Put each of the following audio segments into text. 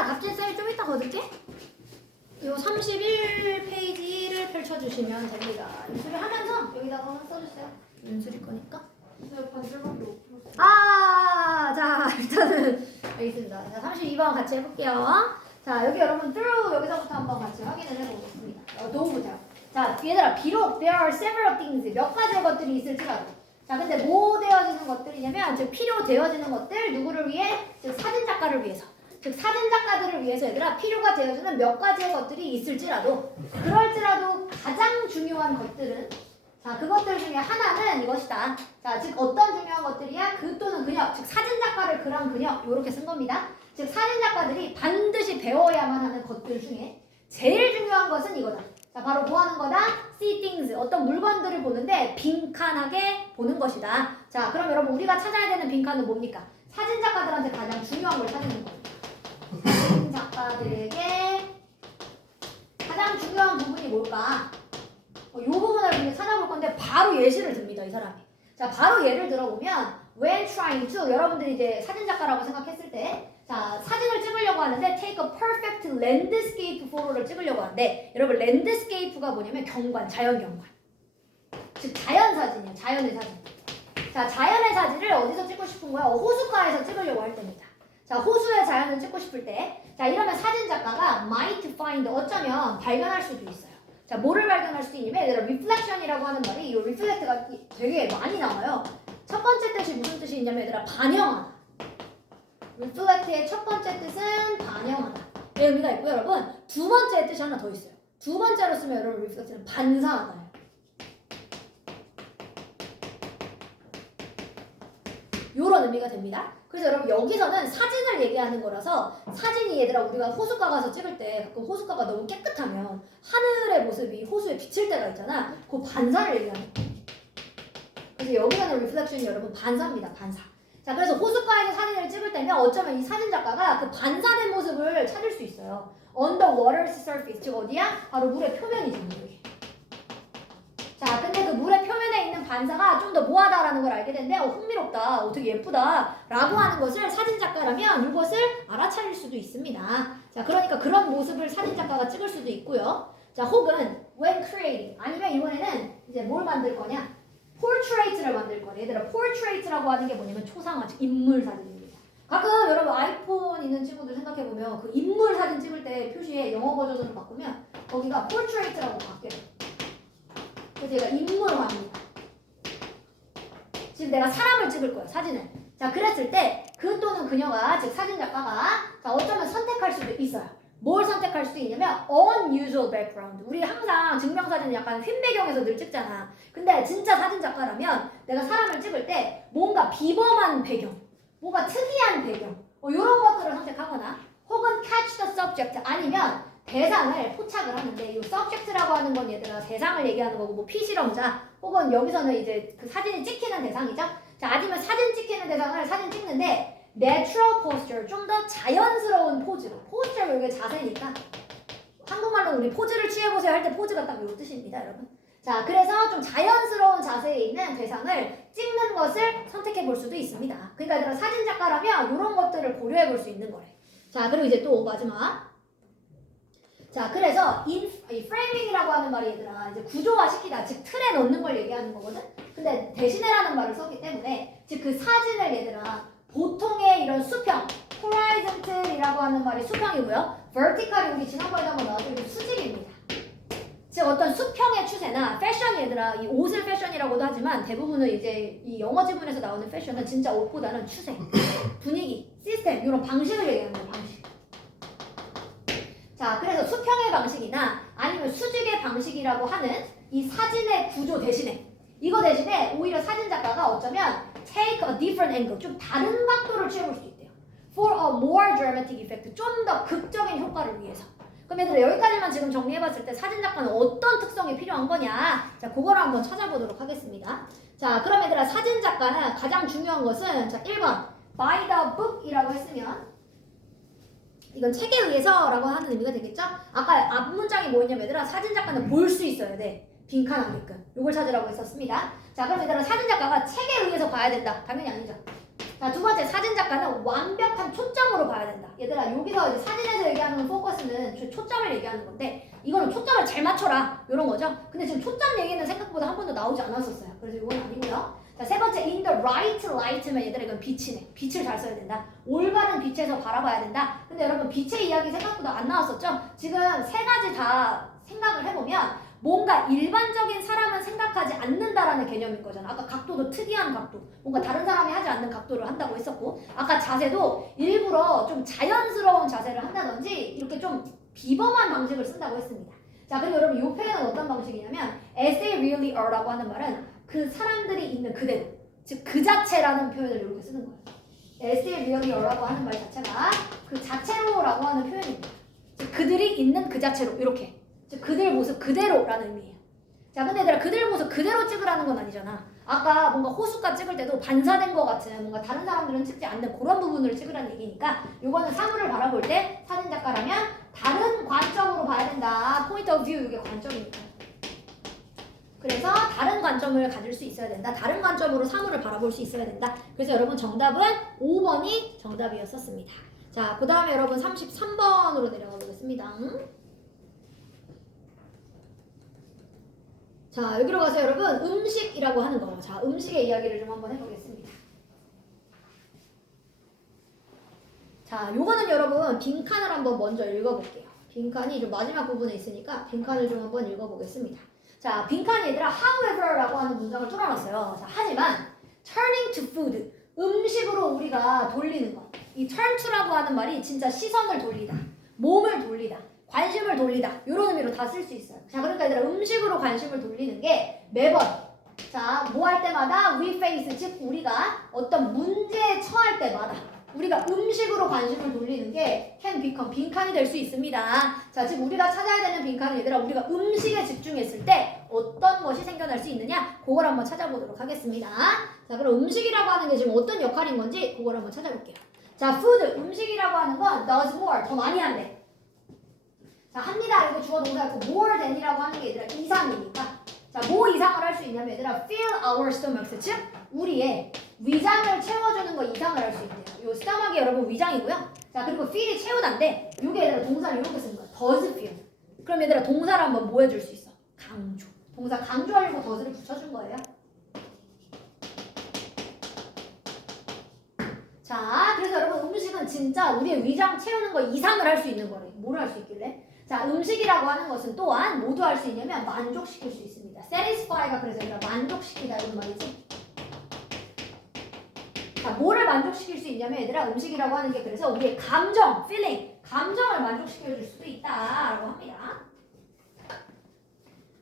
여기다가 답지 쌤이 좀 이따 거둘게. 요 31페이지를 펼쳐주시면 됩니다. 윤수리 하면서 여기다가 써주세요. 윤수리 거니까. 자, 일단은 알겠습니다. 자, 32번 같이 해볼게요. 자, 여기 여러분 through 여기서부터 한번 같이 확인을 해보겠습니다. 노후부터요. 자, 얘들아, 비록 there are several things 몇 가지의 것들이 있을지라도, 자, 근데 뭐 되어지는 것들이냐면, 즉 필요되어지는 것들 누구를 위해? 즉 사진 작가를 위해서. 즉 사진 작가들을 위해서 얘들아 필요가 되어지는 몇 가지의 것들이 있을지라도, 그럴지라도 가장 중요한 것들은, 자, 그것들 중에 하나는 이것이다. 자, 즉 어떤 중요한 것들이야? 그 또는 그녀, 즉 사진 작가를 그랑 그녀 이렇게 쓴 겁니다. 즉 사진 작가들이 반드시 배워야만 하는 것들 중에 제일 중요한 것은 이거다. 자, 바로 뭐 하는 거다? See things, 어떤 물건들을 보는데 빈칸하게 보는 것이다. 자, 그럼 여러분 우리가 찾아야 되는 빈칸은 뭡니까? 사진 작가들한테 가장 중요한 걸 찾는 거예요. 사진 작가들에게 가장 중요한 부분이 뭘까? 이 부분을 우리가 찾아볼 건데 바로 예시를 듭니다, 이 사람이. 자, 바로 예를 들어보면 when trying to, 여러분들이 이제 사진 작가라고 생각했을 때, 자, 사진을 찍으려고 하는데 take a perfect landscape photo를 찍으려고 하는데, 여러분 landscape가 뭐냐면 경관, 자연 경관. 즉 자연 사진이에요, 자연의 사진. 자, 자연의 사진을 어디서 찍고 싶은 거야? 호숫가에서 찍으려고 할 때입니다. 자, 호수의 자연을 찍고 싶을 때, 자, 이러면 사진 작가가 might find, 어쩌면 발견할 수도 있어요. 자, 뭐를 발견할 수도 있냐면, 얘들아, reflection이라고 하는 말이, 이 reflect가 되게 많이 나와요. 첫 번째 뜻이 무슨 뜻이 있냐면, 얘들아, 반영하다. reflect의 첫 번째 뜻은 반영하다. 의 의미가 있고요, 여러분. 두 번째 뜻이 하나 더 있어요. 두 번째로 쓰면 여러분, reflect는 반사하다예요. 요런 의미가 됩니다. 그래서 여러분 여기서는 사진을 얘기하는 거라서, 사진이 얘들아 우리가 호숫가 가서 찍을 때 가끔 호숫가가 너무 깨끗하면 하늘의 모습이 호수에 비칠 때가 있잖아. 그 반사를 얘기하는 거예요. 그래서 여기서는 reflection이 여러분 반사입니다. 반사. 자, 그래서 호숫가에서 사진을 찍을 때면 어쩌면 이 사진 작가가 그 반사된 모습을 찾을 수 있어요. On the water's surface, 즉 어디야? 바로 물의 표면이죠, 물이. 자, 근데 그 물의 표면에 있는 반사가 좀 더 뭐하다라는 걸 알게 되는데, 흥미롭다, 되게 예쁘다 라고 하는 것을 사진 작가라면 이것을 알아차릴 수도 있습니다. 자, 그러니까 그런 모습을 사진 작가가 찍을 수도 있고요. 자, 혹은 when creating, 아니면 이번에는 이제 뭘 만들 거냐? portrait를 만들 거네. 얘들아, portrait라고 하는 게 뭐냐면 초상화, 즉 인물 사진입니다. 가끔 여러분 아이폰 있는 친구들 생각해보면 그 인물 사진 찍을 때 표시에 영어 버전으로 바꾸면 거기가 portrait라고 바뀌어요. 그래서 얘가 인물화입니다. 지금 내가 사람을 찍을 거야, 사진을. 자, 그랬을 때 그 또는 그녀가, 즉 사진 작가가, 자, 어쩌면 선택할 수도 있어요. 뭘 선택할 수도 있냐면 unusual background. 우리 항상 증명사진은 약간 흰 배경에서 늘 찍잖아. 근데 진짜 사진 작가라면 내가 사람을 찍을 때 뭔가 비범한 배경, 뭔가 특이한 배경, 이런 것들을 선택하거나, 혹은 catch the subject, 아니면 대상을 포착을 하는데, 이 subject라고 하는 건 얘들아 대상을 얘기하는 거고, 뭐 피실험자, 혹은 여기서는 이제 그 사진이 찍히는 대상이죠. 자, 아니면 사진 찍히는 대상을 사진 찍는데 natural posture, 좀 더 자연스러운 포즈로. 포스처가 이게 자세니까 한국말로 우리 포즈를 취해보세요 할 때 포즈가 딱 이 뜻입니다, 여러분. 자, 그래서 좀 자연스러운 자세에 있는 대상을 찍는 것을 선택해 볼 수도 있습니다. 그러니까 얘들아 사진 작가라면 이런 것들을 고려해 볼 수 있는 거래. 자, 그리고 이제 또 마지막. 자, 그래서 이 framing이라고 하는 말이 얘들아 이제 구조화시키다, 즉 틀에 넣는 걸 얘기하는 거거든. 근데 대신에라는 말을 썼기 때문에, 즉 그 사진을 얘들아 보통의 이런 수평, horizontal이라고 하는 말이 수평이고요. vertical이 우리 지난번에 한번 나왔던 게 수직입니다. 즉 어떤 수평의 추세나 패션이 얘들아, 이 옷을 패션이라고도 하지만 대부분은 이제 이 영어 지문에서 나오는 패션은 진짜 옷보다는 추세, 분위기, 시스템, 이런 방식을 얘기하는 거예요, 방식. 자, 그래서 수평의 방식이나 아니면 수직의 방식이라고 하는 이 사진의 구조 대신에, 이거 대신에 오히려 사진 작가가 어쩌면 take a different angle, 좀 다른 각도를 취해볼 수도 있대요. For a more dramatic effect, 좀 더 극적인 효과를 위해서. 그럼 얘들아 여기까지만 지금 정리해봤을 때 사진 작가는 어떤 특성이 필요한 거냐? 자, 그거를 한번 찾아보도록 하겠습니다. 자, 그럼 얘들아 사진 작가는 가장 중요한 것은, 자, 1번 by the book이라고 했으면 이건 책에 의해서 라고 하는 의미가 되겠죠? 아까 앞 문장이 뭐였냐면 얘들아 사진 작가는 볼 수 있어야 돼. 빈칸하게끔. 요걸 찾으라고 했었습니다. 자, 그럼 얘들아 사진 작가가 책에 의해서 봐야 된다. 당연히 아니죠. 자, 두 번째 사진 작가는 완벽한 초점으로 봐야 된다. 얘들아, 여기서 이제 사진에서 얘기하는 포커스는 초점을 얘기하는 건데 이거는 초점을 잘 맞춰라 이런 거죠. 근데 지금 초점 얘기는 생각보다 한 번도 나오지 않았었어요. 그래서 이건 아니고요. 자, 세 번째 in the right light면 얘들아 이건 빛이네. 빛을 잘 써야 된다. 올바른 빛에서 바라봐야 된다. 근데 여러분 빛의 이야기 생각보다 안 나왔었죠? 지금 세 가지 다 생각을 해보면 뭔가 일반적인 사람은 생각하지 않는다라는 개념인 거잖아. 아까 각도도 특이한 각도, 뭔가 다른 사람이 하지 않는 각도를 한다고 했었고, 아까 자세도 일부러 좀 자연스러운 자세를 한다든지 이렇게 좀 비범한 방식을 쓴다고 했습니다. 자, 그리고 여러분 이 표현은 어떤 방식이냐면 as they really are라고 하는 말은 그 사람들이 있는 그대로, 즉 그 자체라는 표현을 이렇게 쓰는 거예요. as they really are라고 하는 말 자체가 그 자체로라고 하는 표현입니다. 즉 그들이 있는 그 자체로 이렇게. 즉 그들 모습 그대로라는 의미예요. 자, 근데 얘들아 그들 모습 그대로 찍으라는 건 아니잖아. 아까 뭔가 호숫가 찍을 때도 반사된 것 같은 뭔가 다른 사람들은 찍지 않는 그런 부분을 찍으라는 얘기니까 요거는 사물을 바라볼 때 사진작가라면 다른 관점으로 봐야 된다. point of view 이게 관점이니까. 그래서 다른 관점을 가질 수 있어야 된다. 다른 관점으로 사물을 바라볼 수 있어야 된다. 그래서 여러분 정답은 5번이 정답이었었습니다. 자, 그 다음에 여러분 33번으로 내려가 보겠습니다. 자, 여기로 가서 여러분 음식이라고 하는 거. 자, 음식의 이야기를 좀 한번 해보겠습니다. 자, 요거는 여러분 빈칸을 한번 먼저 읽어볼게요. 빈칸이 좀 마지막 부분에 있으니까 빈칸을 좀 한번 읽어보겠습니다. 자, 빈칸이 얘들아 however라고 하는 문장을 뚫어놨어요. 자, 하지만 turning to food, 음식으로 우리가 돌리는 거. 이 turn to라고 하는 말이 진짜 시선을 돌리다, 몸을 돌리다, 관심을 돌리다 이런 의미로 다 쓸 수 있어요. 자, 그러니까 얘들아 음식으로 관심을 돌리는 게 매번 자, 뭐 할 때마다 we face, 즉 우리가 어떤 문제에 처할 때마다 우리가 음식으로 관심을 돌리는 게 can become 빈칸이 될 수 있습니다. 자, 즉 우리가 찾아야 되는 빈칸은 얘들아 우리가 음식에 집중했을 때 어떤 것이 생겨날 수 있느냐 그걸 한번 찾아보도록 하겠습니다. 자, 그럼 음식이라고 하는 게 지금 어떤 역할인 건지 그걸 한번 찾아볼게요. 자, food, 음식이라고 하는 건 does more, 더 많이 한대. 자, 합니다. 이거 주어 동사였고 more than이라고 하는 게 얘들아 이상이니까 자, 뭐 이상을 할 수 있냐면 얘들아 fill our stomachs, 즉 우리의 위장을 채워주는 거 이상을 할 수 있대요. 요 stomach이 여러분 위장이고요. 자, 그리고 fill이 채우다인데 요게 얘들아 동사를 이렇게 쓰는 거야. does fill. 그럼 얘들아 동사를 한번 뭐 해줄 수 있어? 강조. 동사 강조하려고 does를 붙여준 거예요. 자, 그래서 여러분 음식은 진짜 우리의 위장 채우는 거 이상을 할 수 있는 거래. 뭘 할 수 있길래? 자, 음식이라고 하는 것은 또한 모두 할 수 있냐면 만족시킬 수 있습니다. satisfy가 그래서 얘들아 만족시키다 이런 말이지. 자, 뭐를 만족시킬 수 있냐면 얘들아 음식이라고 하는 게 그래서 우리의 감정, feeling, 감정을 만족시켜줄 수도 있다라고 합니다.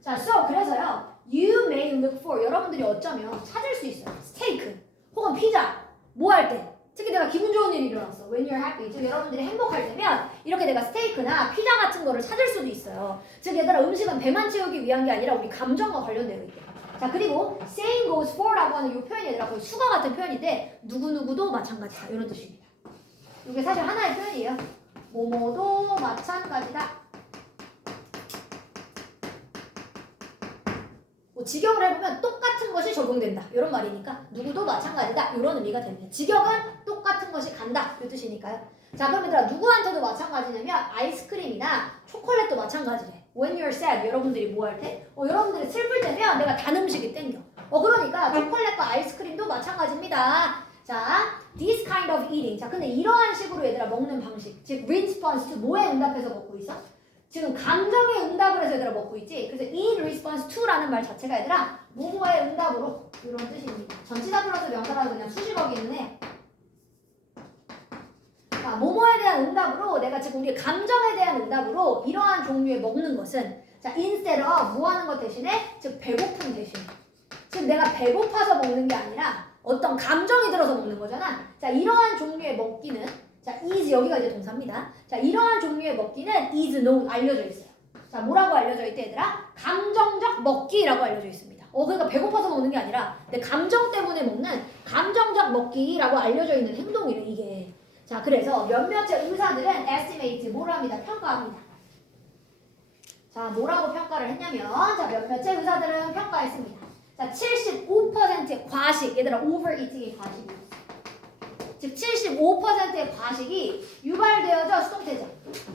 자, so 그래서요 you may look for, 여러분들이 어쩌면 찾을 수 있어요. 스테이크 혹은 피자 뭐 할 때? 특히 내가 기분 좋은 일이 일어났어. When you're happy. 즉 여러분들이 행복할 때면 이렇게 내가 스테이크나 피자 같은 거를 찾을 수도 있어요. 즉 얘들아 음식은 배만 채우기 위한 게 아니라 우리 감정과 관련되어 있대. 자, 그리고 same goes for라고 하는 이 표현이 얘들아 거의 수거 같은 표현인데 누구누구도 마찬가지다 이런 뜻입니다. 이게 사실 하나의 표현이에요. 뭐뭐도 마찬가지다. 뭐 직역을 해보면 똑같은 것이 적용된다 이런 말이니까 누구도 마찬가지다 이런 의미가 됩니다. 직역은 똑같은 것이 간다 이 뜻이니까요. 자, 그럼 얘들아 누구한테도 마찬가지냐면 아이스크림이나 초콜릿도 마찬가지래. When you're sad 여러분들이 뭐 할 때? 여러분들이 슬플 때면 내가 단 음식이 땡겨. 그러니까 초콜릿과 아이스크림도 마찬가지입니다. 자, this kind of eating. 자, 근데 이러한 식으로 얘들아 먹는 방식, 즉 response to 뭐에 응답해서 먹고 있어? 지금 감정에 응답을 해서 얘들아 먹고 있지. 그래서 in response to라는 말 자체가 얘들아 뭐뭐의 응답으로 이런 뜻입니다. 전치사 플러스 명사라서 그냥 수식어기는 해. 자, 뭐뭐에 대한 응답으로 내가 지금 우리의 감정에 대한 응답으로 이러한 종류의 먹는 것은 자, instead of 뭐 하는 것 대신에 즉 배고픔 대신 즉 내가 배고파서 먹는 게 아니라 어떤 감정이 들어서 먹는 거잖아. 자, 이러한 종류의 먹기는 자, is 여기가 이제 동사입니다. 자, 이러한 종류의 먹기는 is known 알려져 있어요. 자, 뭐라고 알려져 있대 얘들아? 감정적 먹기라고 알려져 있습니다. 그러니까 배고파서 먹는 게 아니라 내 감정 때문에 먹는 감정적 먹기라고 알려져 있는 행동이래 이게. 자, 그래서 몇몇의 의사들은 estimate 뭐를 합니다? 평가합니다. 자, 뭐라고 평가를 했냐면 자, 몇몇의 의사들은 평가했습니다. 자, 75%의 과식, 얘들아 overeating이 과식이었어. 즉 75%의 과식이 유발되어져 수동태죠.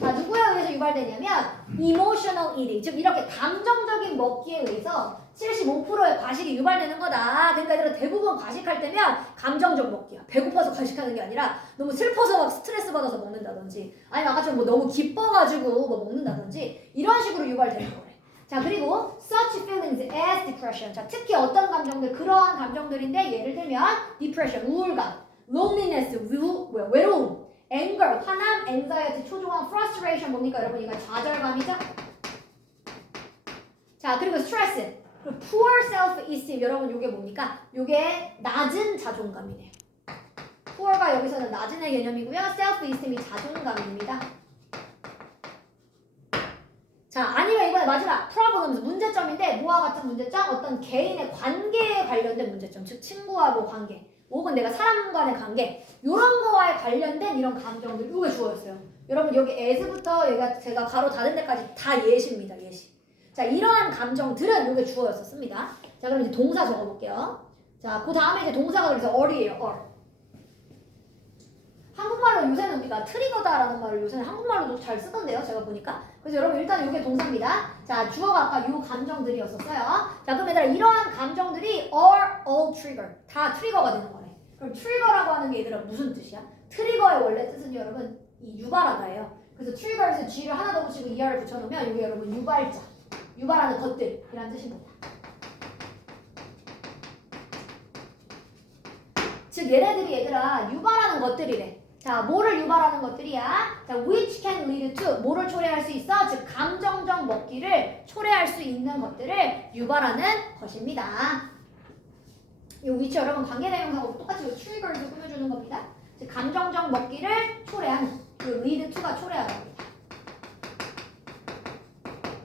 자, 누구에 의해서 유발되냐면 emotional eating, 즉 이렇게 감정적인 먹기에 의해서 75%의 과식이 유발되는 거다. 그러니까 얘들아 대부분 과식할 때면 감정적 먹기야. 배고파서 과식하는 게 아니라 너무 슬퍼서 막 스트레스 받아서 먹는다든지 아니면 아까처럼 뭐 너무 기뻐가지고 뭐 먹는다든지 이런 식으로 유발되는 거래. 자, 그리고 such feelings as depression. 자, 특히 어떤 감정들, 그러한 감정들인데 예를 들면 depression, 우울감, loneliness, 외로움, anger, 화남, anxiety, 초조함, frustration 뭡니까 여러분? 이거 좌절감이죠? 자, 그리고 stress, 그리고 poor self-esteem. 여러분 이게 뭡니까? 이게 낮은 자존감이네요. poor가 여기서는 낮은의 개념이고요. self-esteem이 자존감입니다. 자, 아니면 이번에 마지막 problems, 문제점인데 뭐와 같은 문제점? 어떤 개인의 관계에 관련된 문제점, 즉 친구하고 관계 혹은 내가 사람 간의 관계 이런 거와에 관련된 이런 감정들 이게 주어졌어요. 여러분 여기 as부터 제가 가로 닫은 데까지 다 예시입니다. 예시. 자, 이러한 감정들은 이게 주어였었습니다. 자, 그럼 이제 동사 적어볼게요. 자, 그 다음에 이제 동사가 그래서 or이에요. or. 한국말로 요새는 우리가 트리거다라는 말을 요새는 한국말로도 잘 쓰던데요. 제가 보니까. 그래서 여러분 일단 이게 동사입니다. 자, 주어가 아까 요 감정들이었었어요. 자, 그럼 얘들아 이러한 감정들이 are all trigger. 다 트리거가 되는 거네. 그럼 트리거라고 하는 게 얘들아 무슨 뜻이야? 트리거의 원래 뜻은 여러분 이 유발하다예요. 그래서 트리거에서 G를 하나 더 붙이고 ER을 붙여놓으면 이게 여러분 유발자. 유발하는 것들이란 뜻입니다. 즉 얘네들이 얘들아 유발하는 것들이래. 자, 뭐를 유발하는 것들이야? 자, which can lead to 뭐를 초래할 수 있어? 즉 감정적 먹기를 초래할 수 있는 것들을 유발하는 것입니다. 이 which 여러분 관계대명사하고 똑같이 trigger도 꾸며주는 겁니다. 즉 감정적 먹기를 초래하는 그 lead to가 초래하는 겁니다.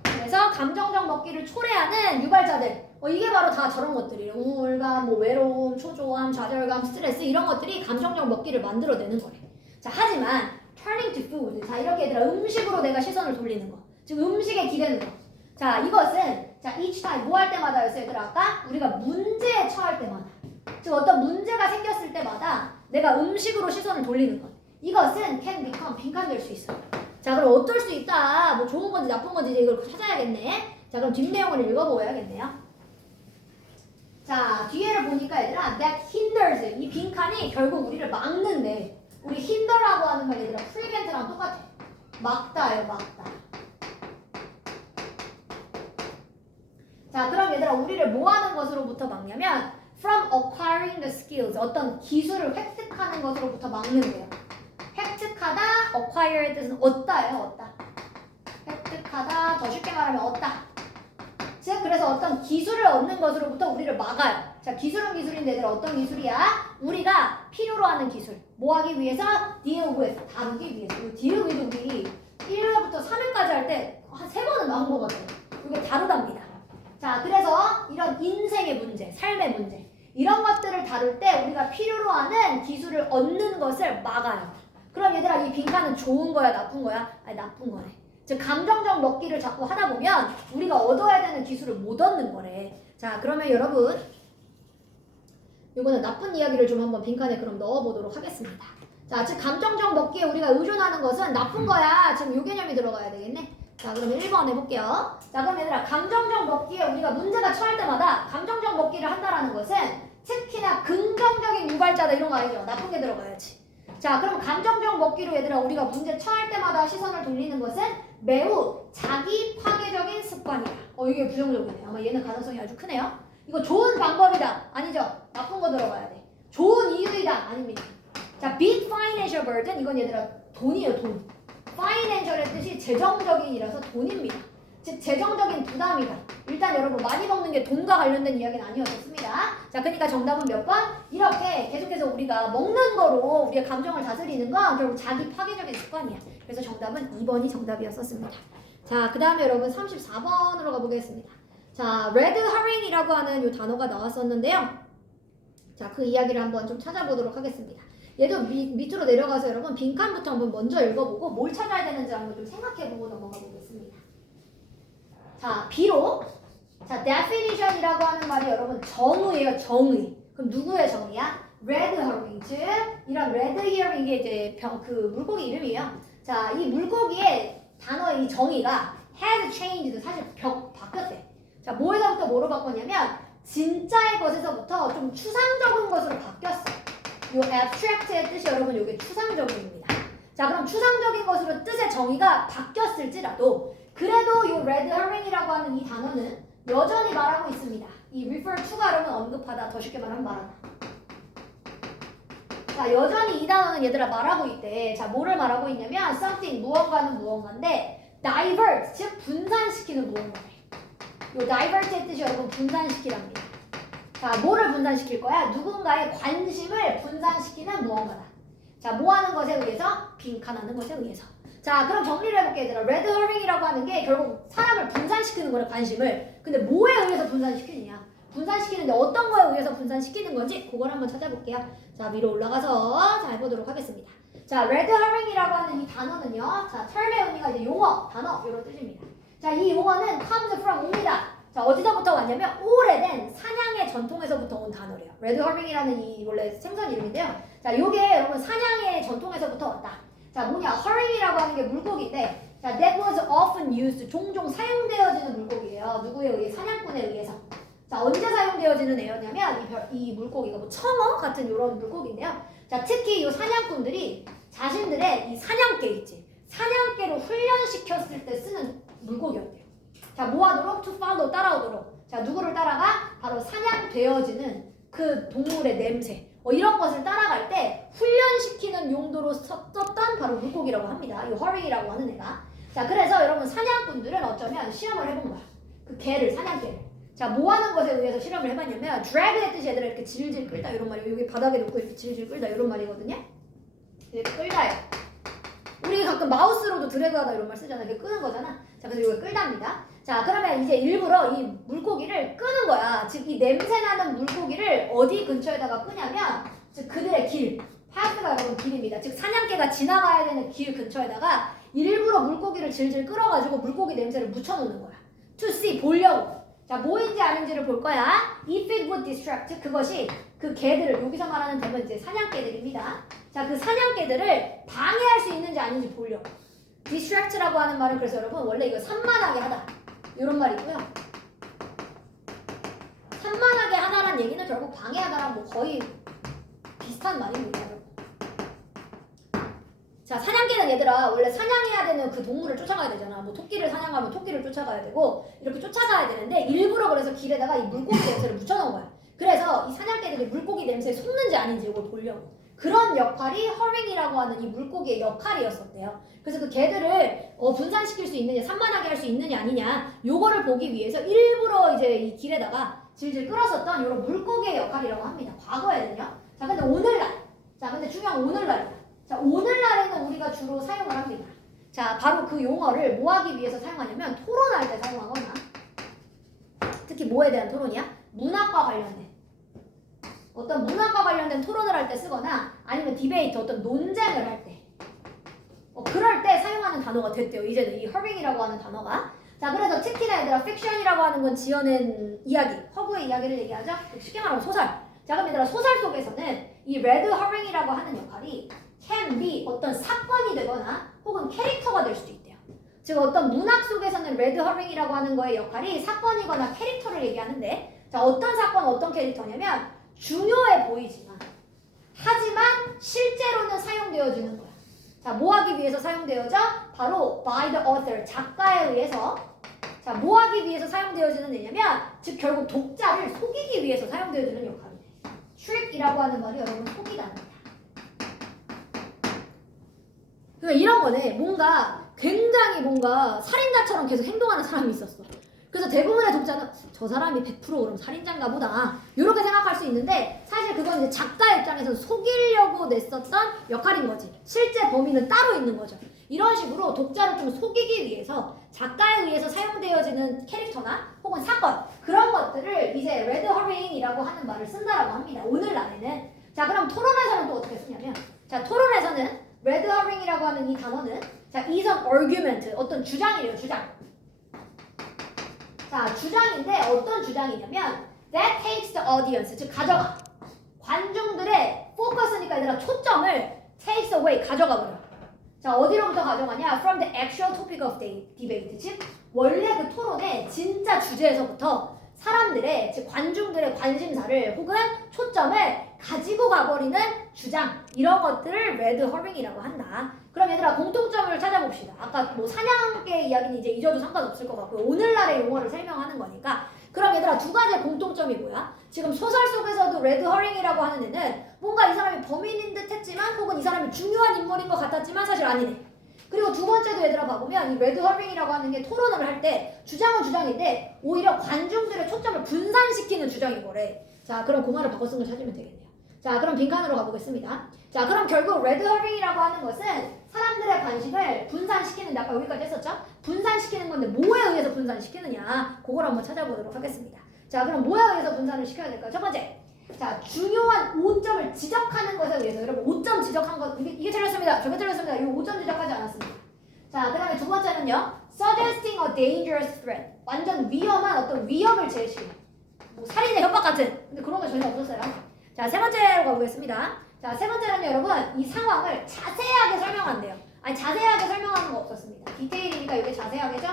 그래서 감정적 먹기를 초래하는 유발자들 이게 바로 다 저런 것들이에요. 우울감, 뭐 외로움, 초조함, 좌절감, 스트레스 이런 것들이 감정적 먹기를 만들어내는 거래. 자, 하지만 turning to food. 자, 이렇게 얘들아 음식으로 내가 시선을 돌리는 거. 즉 음식에 기대는 거. 자, 이것은 자 each time 뭐 할 때마다였어요 얘들아? 아까 우리가 문제에 처할 때마다. 즉 어떤 문제가 생겼을 때마다 내가 음식으로 시선을 돌리는 것. 이것은 can become 빈칸될 수 있어요. 자, 그럼 어떨 수 있다. 뭐 좋은 건지 나쁜 건지 이제 이걸 찾아야겠네. 자, 그럼 뒷내용을 읽어보아야겠네요. 자, 뒤에를 보니까 얘들아 that hinders 이 빈칸이 결국 우리를 막는데 우리 hinder라고 하는 건 얘들아 prevent랑 똑같아. 막다예요. 막다. 자, 그럼 얘들아 우리를 뭐 하는 것으로부터 막냐면 from acquiring the skills 어떤 기술을 획득하는 것으로부터 막는데요. 획득하다, acquire의 뜻은 얻다예요. 얻다. 획득하다, 더 쉽게 말하면 얻다. 즉 그래서 어떤 기술을 얻는 것으로부터 우리를 막아요. 자, 기술은 기술인데 얘들아 어떤 기술이야? 우리가 필요로 하는 기술. 뭐 하기 위해서? deal with, 다루기 위해서. 이 deal with 우리 1회부터 3회까지 할 때 한 3번은 나온 것 같아요. 이게 다루답니다. 자, 그래서 이런 인생의 문제, 삶의 문제 이런 것들을 다룰 때 우리가 필요로 하는 기술을 얻는 것을 막아요. 그럼 얘들아 이 빈칸은 좋은 거야 나쁜 거야? 아니 나쁜 거네. 즉 감정적 먹기를 자꾸 하다 보면 우리가 얻어야 되는 기술을 못 얻는 거래. 자, 그러면 여러분 이거는 나쁜 이야기를 좀 한번 빈칸에 그럼 넣어보도록 하겠습니다. 자, 즉 감정적 먹기에 우리가 의존하는 것은 나쁜 거야. 지금 요 개념이 들어가야 되겠네. 자, 그러면 1번 해볼게요. 자, 그럼 얘들아 감정적 먹기에 우리가 문제가 처할 때마다 감정적 먹기를 한다라는 것은 특히나 긍정적인 유발자다 이런 거 아니죠. 나쁜 게 들어가야지. 자, 그럼 감정적 먹기로 얘들아 우리가 문제 처할 때마다 시선을 돌리는 것은 매우 자기 파괴적인 습관이다. 이게 부정적이네. 아마 얘는 가능성이 아주 크네요. 이거 좋은 방법이다. 아니죠. 나쁜 거 들어가야 돼. 좋은 이유이다. 아닙니다. 자, big financial burden 이건 얘들아 돈이에요. 돈. financial의 뜻이 재정적인이라서 돈입니다. 즉 재정적인 부담이다. 일단 여러분 많이 먹는 게 돈과 관련된 이야기는 아니었습니다. 자, 그러니까 정답은 몇 번? 이렇게 계속해서 우리가 먹는 거로 우리의 감정을 다스리는 건 결국 자기 파괴적인 습관이야. 그래서 정답은 2번이 정답이었었습니다. 자, 그 다음에 여러분 34번으로 가보겠습니다. 자, 레드 하링이라고 하는 이 단어가 나왔었는데요. 자, 그 이야기를 한번 좀 찾아보도록 하겠습니다. 얘도 밑으로 내려가서 여러분 빈칸부터 한번 먼저 읽어보고 뭘 찾아야 되는지 한번 좀 생각해보고 넘어가 보겠습니다. 자, 비록 자, definition이라고 하는 말이 여러분 정의예요. 정의. 그럼 누구의 정의야? red herring, 즉 이런 red herring 이게 이제 그 물고기 이름이에요. 자, 이 물고기의 단어의 이 정의가 has changed, 사실 바뀌었대. 자, 뭐에서부터 뭐로 바꿨냐면 진짜의 것에서부터 좀 추상적인 것으로 바뀌었어. 요 abstract의 뜻이 여러분 요게 추상적입니다. 자, 그럼 추상적인 것으로 뜻의 정의가 바뀌었을지라도 그래도 요 red herring이라고 하는 이 단어는 여전히 말하고 있습니다. 이 refer to가 여러분 언급하다, 더 쉽게 말하면 말하다. 자, 여전히 이 단어는 얘들아 말하고 있대. 자, 뭐를 말하고 있냐면 something, 무언가는 무언가인데 divert, 즉 분산시키는 무언가래. 요 divert의 뜻이 여러분 분산시키랍니다. 자, 뭐를 분산시킬 거야? 누군가의 관심을 분산시키는 무언가다. 자, 뭐 하는 것에 의해서? 빈칸하는 것에 의해서. 자, 그럼 정리를 해볼게 얘들아. 레드 허링이라고 하는 게 결국 사람을 분산시키는 거래, 관심을. 근데 뭐에 의해서 분산시키느냐? 분산시키는데 어떤 거에 의해서 분산시키는 건지 그걸 한번 찾아볼게요. 자, 위로 올라가서 자, 해보도록 하겠습니다. 자, 레드 허링이라고 하는 이 단어는요. 자, term의 의미가 이제 용어, 단어 이런 뜻입니다. 자, 이 용어는 comes from 옵니다. 자, 어디서부터 왔냐면 오래된 사냥의 전통에서부터 온 단어래요. 레드 허링이라는 이 원래 생선 이름인데요. 자, 요게 여러분 사냥의 전통에서부터 왔다. 자, 뭐냐? 허링이라고 하는 게 물고기인데, 자, that was often used, 종종 사용되어지는 물고기예요. 누구에 의해? 사냥꾼에 의해서. 자, 언제 사용되어지는 애였냐면 이 물고기가 뭐 청어 같은 이런 물고기인데요. 자, 특히 이 사냥꾼들이 자신들의 이 사냥개 있지, 사냥개로 훈련시켰을 때 쓰는 물고기였대요. 자, 뭐 하도록? to follow, 따라오도록. 자, 누구를 따라가? 바로 사냥되어지는 그 동물의 냄새, 이런 것을 따라갈 때 훈련시키는 용도로 썼던 바로 물고기라고 합니다. 이 허링이라고 하는 애가. 자, 그래서 여러분 사냥꾼들은 어쩌면 시험을 해본 거야. 그 개를, 사냥개를. 자, 뭐 하는 것에 의해서 실험을 해봤냐면 drag의 뜻이 얘들아 이렇게 질질 끌다 이런 말이에요. 여기 바닥에 놓고 이렇게 질질 끌다 이런 말이거든요. 이렇게 끌다요. 우리 가끔 마우스로도 드래그하다 이런 말 쓰잖아. 이렇게 끄는 거잖아. 자, 그래서 이거 끌다입니다. 자, 그러면 이제 일부러 이 물고기를 끄는 거야. 즉 이 냄새나는 물고기를 어디 근처에다가 끄냐면 즉 그들의 길, 파스가 여러분 길입니다. 즉 사냥개가 지나가야 되는 길 근처에다가 일부러 물고기를 질질 끌어가지고 물고기 냄새를 묻혀놓는 거야. to see, 보려고. 자, 뭐인지 아닌지를 볼 거야. If it would distract, 그것이 그 개들을, 여기서 말하는 대면 이제 사냥개들입니다. 자, 그 사냥개들을 방해할 수 있는지 아닌지 보려고. distract라고 하는 말은 그래서 여러분 원래 이거 산만하게 하다 이런 말이고요. 산만하게 하다라는 얘기는 결국 방해하다랑 뭐 거의 비슷한 말입니다. 자, 사냥개는 얘들아 원래 사냥해야 되는 그 동물을 쫓아가야 되잖아. 뭐 토끼를 사냥하면 토끼를 쫓아가야 되고 이렇게 쫓아가야 되는데 일부러 그래서 길에다가 이 물고기 냄새를 묻혀놓은 거야. 그래서 이 사냥개들이 물고기 냄새에 속는지 아닌지 이걸 보려고. 그런 역할이 허링이라고 하는 이 물고기의 역할이었었대요. 그래서 그 개들을 분산시킬 수 있느냐, 산만하게 할 수 있느냐 아니냐 요거를 보기 위해서 일부러 이제 이 길에다가 질질 끌었었던 이런 물고기의 역할이라고 합니다. 과거에는요. 자, 근데 오늘날, 자, 근데 중요한 오늘날이다. 자, 오늘날에는 우리가 주로 사용을 합니다. 자, 바로 그 용어를 뭐 하기 위해서 사용하냐면 토론할 때 사용하거나, 특히 뭐에 대한 토론이야? 문학과 관련된, 어떤 문학과 관련된 토론을 할 때 쓰거나 아니면 디베이트, 어떤 논쟁을 할 때, 그럴 때 사용하는 단어가 됐대요. 이제는 이 허빙이라고 하는 단어가. 자, 그래서 특히나 얘들아 픽션이라고 하는 건 지어낸 이야기, 허구의 이야기를 얘기하죠. 쉽게 말하면 소설. 자, 그럼 얘들아 소설 속에서는 이 레드 허빙이라고 하는 역할이 can be 어떤 사건이 되거나 혹은 캐릭터가 될 수도 있대요. 즉 어떤 문학 속에서는 레드 허빙이라고 하는 거의 역할이 사건이거나 캐릭터를 얘기하는데, 자, 어떤 사건, 어떤 캐릭터냐면 중요해 보이지만 하지만 실제로는 사용되어지는 거야. 자, 뭐 하기 위해서 사용되어져? 바로 by the author, 작가에 의해서. 자, 뭐 하기 위해서 사용되어지는 애냐면 즉 결국 독자를 속이기 위해서 사용되어지는 역할이에요. trick이라고 하는 말이 여러분 속이다입니다. 그러니까 이런 거네. 뭔가 굉장히 뭔가 살인자처럼 계속 행동하는 사람이 있었어. 그래서 대부분의 독자는 저 사람이 100% 그럼 살인자인가 보다 이렇게 생각할 수 있는데, 사실 그건 이제 작가 입장에서 속이려고 냈었던 역할인 거지. 실제 범인은 따로 있는 거죠. 이런 식으로 독자를 좀 속이기 위해서 작가에 의해서 사용되어지는 캐릭터나 혹은 사건, 그런 것들을 이제 레드 허링이라고 하는 말을 쓴다라고 합니다. 오늘날에는. 자, 그럼 토론에서는 또 어떻게 쓰냐면, 자, 토론에서는 레드 허링이라고 하는 이 단어는 자, is an argument, 어떤 주장이래요. 주장. 자, 주장인데 어떤 주장이냐면 that takes the audience, 즉 가져가, 관중들의 포커스니까 얘들아 초점을 takes away 가져가 버려. 자 어디로부터 가져가냐? From the actual topic of the debate. 즉 원래 그 토론의 진짜 주제에서부터 사람들의 즉 관중들의 관심사를 혹은 초점을 가지고 가버리는 주장 이런 것들을 레드 허링이라고 한다. 그럼 얘들아 공통점을 찾아봅시다. 아까 뭐 사냥개 이야기는 이제 잊어도 상관없을 것 같고요. 오늘날의 용어를 설명하는 거니까. 그럼 얘들아 두 가지의 공통점이 뭐야? 지금 소설 속에서도 레드 허링이라고 하는 애는 뭔가 이 사람이 범인인 듯 했지만 혹은 이 사람이 중요한 인물인 것 같았지만 사실 아니네. 그리고 두 번째도 얘들아 봐보면 이 레드 허링이라고 하는 게 토론을 할 때 주장은 주장인데 오히려 관중들의 초점을 분산시키는 주장인 거래. 자 그럼 공화를 바꿔 쓴 걸 찾으면 되겠네요. 자 그럼 빈칸으로 가보겠습니다. 자 그럼 결국 레드 허링이라고 하는 것은 사람들의 관심을 분산시키는데 아까 여기까지 했었죠? 분산시키는 건데 뭐에 의해서 분산시키느냐 그걸 한번 찾아보도록 하겠습니다. 자 그럼 뭐에 의해서 분산을 시켜야 될까요? 첫 번째 자 중요한 오점을 지적하는 것에 의해서 여러분 오점 지적한 것 이게 틀렸습니다. 저게 틀렸습니다. 이 오점 지적하지 않았습니다. 자 그 다음에 두 번째는요 suggesting a dangerous threat 완전 위험한 어떤 위협을 제시 뭐 살인의 협박 같은 근데 그런 거 전혀 없었어요. 자 세 번째로 가보겠습니다. 자 세 번째는 여러분 이 상황을 자세하게 설명한대요. 아니 자세하게 설명하는 거 없었습니다. 디테일이니까 이게 자세하게죠.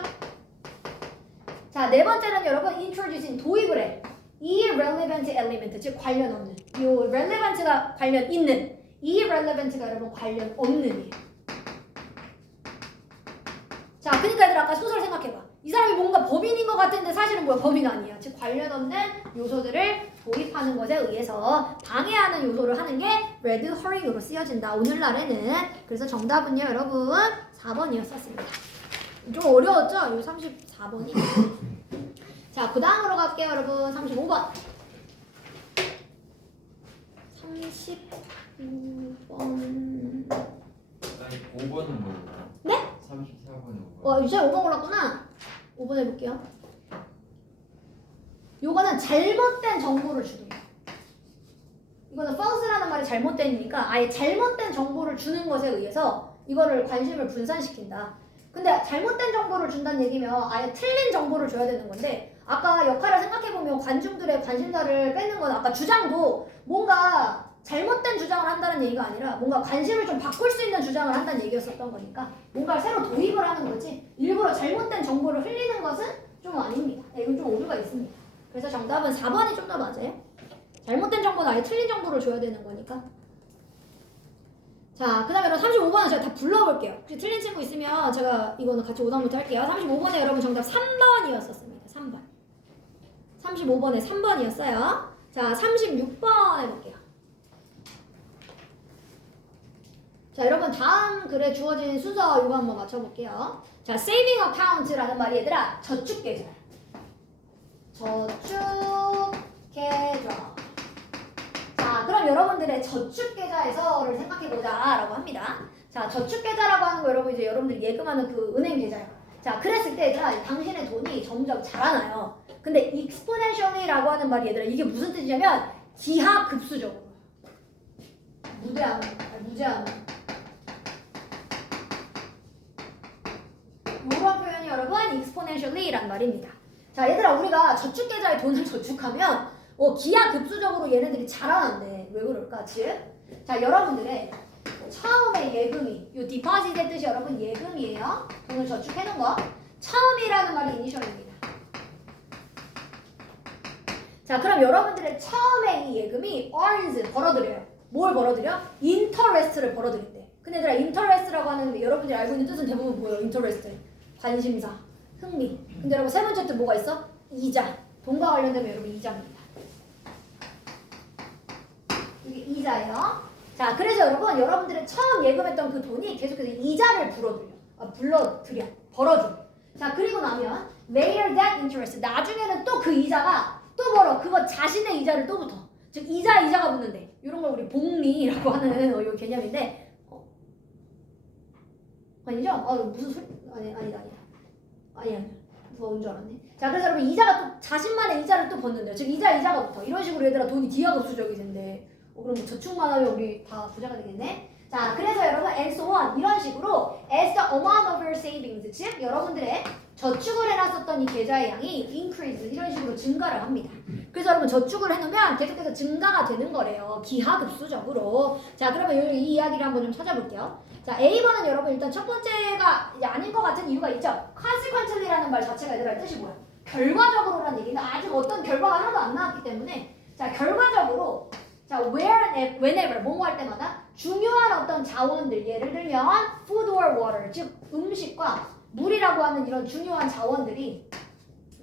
자 네 번째는 여러분 introducing 도입을 해. irrelevant element 즉 관련 없는 요 relevant가 관련 있는 irrelevant가 여러분 관련 없는 자 그러니까 얘들 아까 소설 생각해봐 이 사람이 뭔가 범인인 것 같은데 사실은 뭐야 범인 아니야 즉 관련 없는 요소들을 도입하는 것에 의해서 방해하는 요소를 하는 게 레드 허링으로 쓰여진다 오늘날에는 그래서 정답은요 여러분 4번이었었습니다 좀 어려웠죠? 요 34번이 자, 그 다음으로 갈게요, 여러분. 35번. 35번. 아니 5번은 뭐예요? 네? 34번은 5번. 이제 5번 골랐구나. 5번 해볼게요. 요거는 잘못된 정보를 주는 거예요. 이거는 false라는 말이 잘못된이니까 아예 잘못된 정보를 주는 것에 의해서 이거를 관심을 분산시킨다. 근데 잘못된 정보를 준다는 얘기면 아예 틀린 정보를 줘야 되는 건데 아까 역할을 생각해보면 관중들의 관심사를 뺏는 건 아까 주장도 뭔가 잘못된 주장을 한다는 얘기가 아니라 뭔가 관심을 좀 바꿀 수 있는 주장을 한다는 얘기였었던 거니까 뭔가 새로 도입을 하는 거지 일부러 잘못된 정보를 흘리는 것은 좀 아닙니다. 이건 좀 오류가 있습니다. 그래서 정답은 4번이 좀 더 맞아요. 잘못된 정보는 아예 틀린 정보를 줘야 되는 거니까. 자, 그 다음에 35번은 제가 다 불러볼게요. 혹시 틀린 친구 있으면 제가 이거는 같이 오답부터 할게요. 35번에 여러분 정답 3번이었었습니다. 3번. 35번에 3번이었어요. 자, 36번 해볼게요. 자, 여러분 다음 글에 주어진 순서 이거 한번 맞춰볼게요. 자, saving account라는 말이 얘들아 저축 계좌. 저축 계좌. 자, 그럼 여러분들의 저축 계좌에서를 생각해보자 라고 합니다. 자, 저축 계좌라고 하는 거 여러분 이제 여러분들이 예금하는 그 은행 계좌요. 자, 그랬을 때 얘들아 당신의 돈이 점점 자라나요. 근데 exponentially라고 하는 말이 얘들아 이게 무슨 뜻이냐면 기하급수적으로. 무제한. 이런 표현이 여러분 exponentially란 말입니다. 자, 얘들아 우리가 저축 계좌에 돈을 저축하면 기하급수적으로 얘네들이 자라난대. 왜 그럴까? 즉, 자 여러분들의 처음에 예금이 요 디파짓의 뜻이 여러분 예금이에요. 돈을 저축해놓은 거. 처음이라는 말이 이니셜입니다. 자, 그럼 여러분들의 처음에 이 예금이 earns 벌어들여요. 뭘 벌어들여? interest를 벌어들인대. 근데 얘들아 interest라고 하는 여러분들이 알고 있는 뜻은 대부분 뭐예요? interest. 관심사, 흥미. 근데 여러분 세 번째 뜻 뭐가 있어? 이자. 돈과 관련되면 여러분 이자입니다. 이게 이자예요. 자, 그래서 여러분들의 처음 예금했던 그 돈이 계속해서 이자를 벌어줘. 자, 그리고 나면 later that interest, 나중에는 또 그 이자가 또 벌어. 그거 자신의 이자를 또 붙어. 즉 이자가 붙는데 이런 걸 우리 복리라고 하는 이 개념인데 아니죠? 무슨 소리? 아니다. 누가 온 줄 알았네. 자, 그래서 여러분 이자가 또 자신만의 이자를 또 벗는데요. 즉 이자가 붙어. 이런 식으로 얘들아 돈이 기하급수적이 된대. 그럼 뭐 저축만 하면 우리 다 부자가 되겠네. 자, 그래서 여러분 and so on 이런 식으로 as the amount of your savings, 즉 여러분들의 저축을 해놨었던 이 계좌의 양이 increase 이런 식으로 증가를 합니다. 그래서 여러분 저축을 해놓으면 계속해서 증가가 되는 거래요. 기하급수적으로. 자, 그러면 이 이야기를 한번 좀 찾아볼게요. 자, A번은 여러분 일단 첫 번째가 이제 아닌 것 같은 이유가 있죠. consequently라는 말 자체가 얘들아 뜻이 뭐야? 결과적으로라는 얘기는 아직 어떤 결과가 하나도 안 나왔기 때문에 자, 결과적으로 자, whenever 뭐뭐 할 때마다 중요한 어떤 자원들 예를 들면 food or water 즉 음식과 물이라고 하는 이런 중요한 자원들이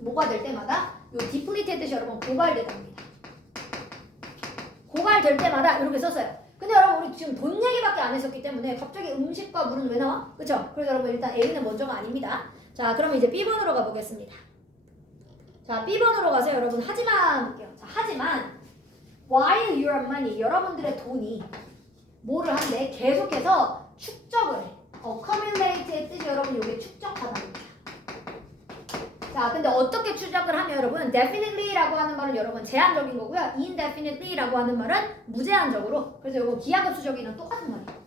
뭐가 될 때마다 요 depleted 뜻이 여러분 고갈되답니다. 고갈될 때마다 이렇게 썼어요. 근데 여러분 우리 지금 돈 얘기밖에 안 했었기 때문에 갑자기 음식과 물은 왜 나와? 그쵸? 그래서 여러분 일단 A는 먼저가 아닙니다. 자, 그러면 이제 B번으로 가보겠습니다. 자, B번으로 가서 여러분 하지만 볼게요. 자, 하지만 while your money 여러분들의 돈이 뭐를 한대? 계속해서 축적을 해. accumulate의 뜻이 여러분 이게 축적하다입니다. 자, 근데 어떻게 추적을 하면 여러분 definitely라고 하는 말은 여러분 제한적인 거고요. indefinitely라고 하는 말은 무제한적으로. 그래서 이거 기하급수적이랑 똑같은 말이에요.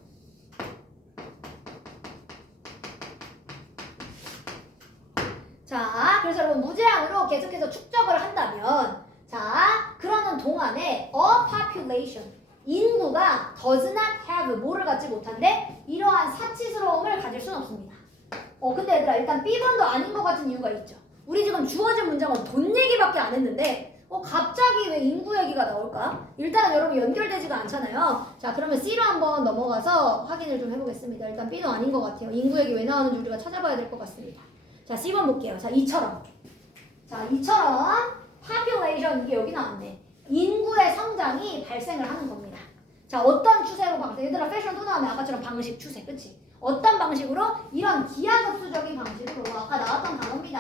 자, 그래서 여러분 무제한으로 계속해서 축적을 한다면 자, 그러는 동안에 a population 인구가 does not have 뭐를 갖지 못한데 이러한 사치스러움을 가질 수는 없습니다. 근데 얘들아 일단 B번도 아닌 것 같은 이유가 있죠. 우리 지금 주어진 문장은 돈 얘기밖에 안 했는데 갑자기 왜 인구 얘기가 나올까? 일단은 여러분 연결되지가 않잖아요. 자, 그러면 C로 한번 넘어가서 확인을 좀 해보겠습니다. 일단 B도 아닌 것 같아요. 인구 얘기 왜 나오는지 우리가 찾아봐야 될 것 같습니다. 자, C번 볼게요. 자, 이처럼 population 이게 여기 나왔네. 인구의 성장이 발생을 하는 겁니다. 자, 어떤 추세로 방식? 얘들아 패션 또 나오면 아까처럼 방식, 추세, 그치? 어떤 방식으로? 이런 기하급수적인 방식으로 아까 나왔던 단어입니다.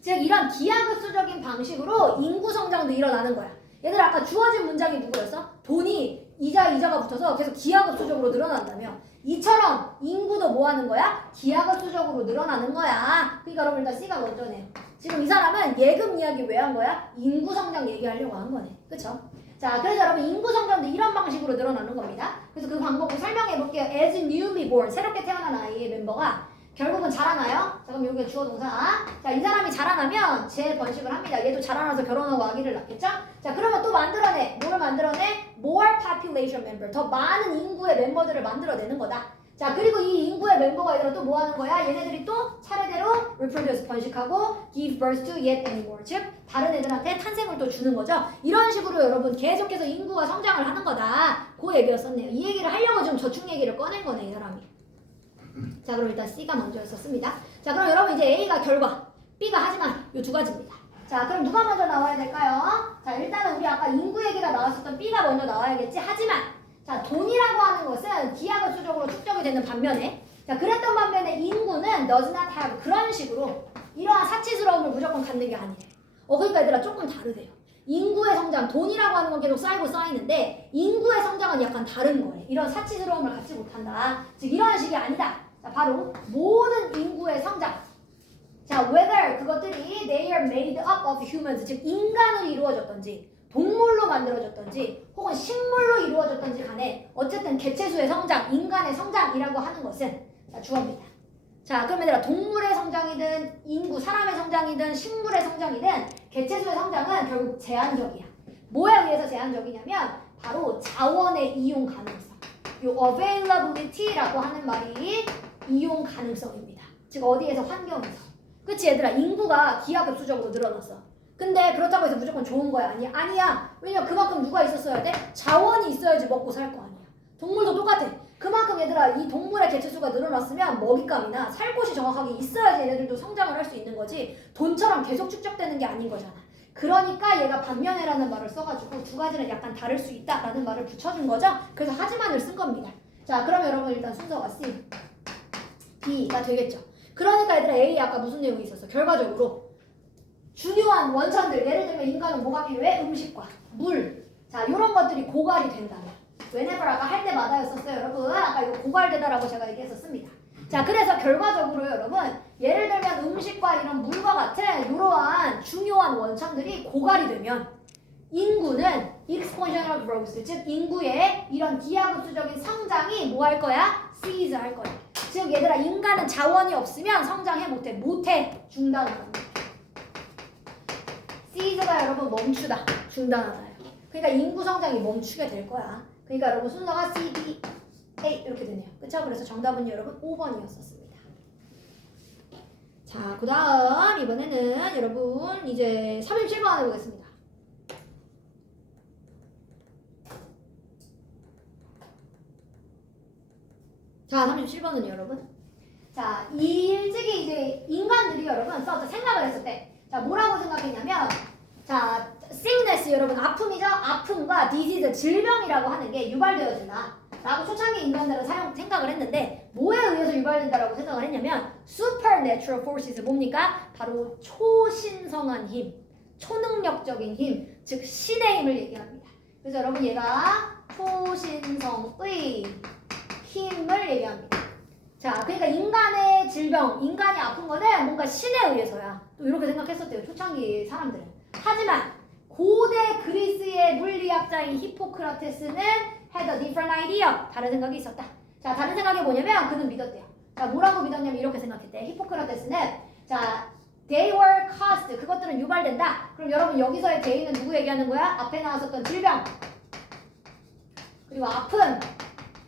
즉 이런 기하급수적인 방식으로 인구 성장도 일어나는 거야. 얘들아 아까 주어진 문장이 누구였어? 돈이 이자가 붙어서 계속 기하급수적으로 늘어난다며. 이처럼 인구도 뭐 하는 거야? 기하급수적으로 늘어나는 거야. 그러니까 여러분 일단 C가 먼저네요. 지금 이 사람은 예금 이야기 왜 한 거야? 인구 성장 얘기하려고 한 거네. 그쵸? 자, 그래서 여러분 인구 성장도 이런 방식으로 늘어나는 겁니다. 그래서 그 방법을 설명해 볼게요. As newly born, 새롭게 태어난 아이의 멤버가 결국은 자라나요? 자, 그럼 여기가 주어 동사. 자, 이 사람이 자라나면 재번식을 합니다. 얘도 자라나서 결혼하고 아기를 낳겠죠? 자, 그러면 또 만들어내. 뭐를 만들어내? More population member. 더 많은 인구의 멤버들을 만들어내는 거다. 자, 그리고 이 인구의 멤버가 얘들아 또 뭐 하는 거야? 얘네들이 또 차례대로 reproduce, 번식하고 give birth to yet anymore. 즉, 다른 애들한테 탄생을 또 주는 거죠. 이런 식으로 여러분 계속해서 인구가 성장을 하는 거다. 그 얘기를 썼네요. 이 얘기를 하려고 지금 저축 얘기를 꺼낸 거네, 이 사람이. 자, 그럼 일단 C가 먼저였었습니다. 자, 그럼 여러분 이제 A가 결과, B가 하지만 이 두 가지입니다. 자, 그럼 누가 먼저 나와야 될까요? 자, 일단은 우리 아까 인구 얘기가 나왔었던 B가 먼저 나와야겠지. 하지만 자, 돈이라고 하는 것은 기하급수적으로 축적이 되는 반면에 자, 그랬던 반면에 인구는 does not have 그런 식으로 이러한 사치스러움을 무조건 갖는 게 아니에요. 그러니까 얘들아 조금 다르대요. 인구의 성장, 돈이라고 하는 건 계속 쌓이고 쌓이는데 인구의 성장은 약간 다른 거예요. 이런 사치스러움을 갖지 못한다. 즉 이런 식이 아니다. 자, 바로 모든 인구의 성장. 자, whether 그것들이 they are made up of humans, 즉 인간으로 이루어졌던지 동물로 만들어졌던지 혹은 식물로 이루어졌던지 간에 어쨌든 개체수의 성장, 인간의 성장이라고 하는 것은 자, 주어입니다. 자, 그럼 얘들아 동물의 성장이든 인구, 사람의 성장이든 식물의 성장이든 개체수의 성장은 결국 제한적이야. 뭐에 의해서 제한적이냐면 바로 자원의 이용 가능성. 이 availability라고 하는 말이 이용 가능성입니다. 즉 어디에서? 환경에서. 그치 얘들아 인구가 기하급수적으로 늘어났어. 근데 그렇다고 해서 무조건 좋은 거야? 아니야. 아니야. 왜냐면 그만큼 누가 있었어야 돼? 자원이 있어야지 먹고 살 거 아니야. 동물도 똑같아. 그만큼 얘들아 이 동물의 개체수가 늘어났으면 먹잇감이나 살 곳이 정확하게 있어야지 얘네들도 성장을 할 수 있는 거지 돈처럼 계속 축적되는 게 아닌 거잖아. 그러니까 얘가 반면에라는 말을 써가지고 두 가지는 약간 다를 수 있다라는 말을 붙여준 거죠. 그래서 하지만을 쓴 겁니다. 자, 그럼 여러분 일단 순서가 C, B가 되겠죠. 그러니까 얘들아 A 아까 무슨 내용이 있었어? 결과적으로 중요한 원천들, 예를 들면 인간은 뭐가 필요해? 음식과 물. 자, 이런 것들이 고갈이 된다면. whenever 아까 할 때마다였었어요, 여러분. 아까 이거 고갈되다라고 제가 얘기했었습니다. 자, 그래서 결과적으로 여러분, 예를 들면 음식과 이런 물과 같은 이러한 중요한 원천들이 고갈이 되면 인구는 exponential growth, 즉 인구의 이런 기하급수적인 성장이 뭐 할 거야? cease 할 거야. 즉 얘들아 인간은 자원이 없으면 성장해 못해 중단을 합니다. cease가 여러분 멈추다, 중단하다예요. 그러니까 인구 성장이 멈추게 될 거야. 그러니까 여러분 순서가 C, D, A 이렇게 되네요. 그렇죠? 그래서 정답은 여러분 5번이었었습니다. 자, 그 다음 이번에는 여러분 이제 37번 해보겠습니다. 자, 37번은요, 여러분. 자, 일찍이 이제 인간들이 여러분 생각을 했을 때, 자, 뭐라고 생각했냐면, 자, sickness 여러분 아픔이죠? 아픔과 disease 질병이라고 하는 게 유발되어진다. 라고 초창기 인간들은 생각을 했는데, 뭐에 의해서 유발된다라고 생각을 했냐면, supernatural forces 뭡니까? 바로 초신성한 힘, 초능력적인 힘, 즉 신의 힘을 얘기합니다. 그래서 여러분 얘가 초신성의 힘을 얘기합니다. 자, 그러니까 인간의 질병, 인간이 아픈 거는 뭔가 신에 의해서야. 또 이렇게 생각했었대요, 초창기 사람들은. 하지만 고대 그리스의 물리학자인 히포크라테스는 had a different idea. 다른 생각이 있었다. 자, 다른 생각이 뭐냐면 그는 믿었대요. 자, 뭐라고 믿었냐면 이렇게 생각했대. 히포크라테스는 자, they were caused. 그것들은 유발된다. 그럼 여러분 여기서의 they는 누구 얘기하는 거야? 앞에 나왔었던 질병. 그리고 아픔.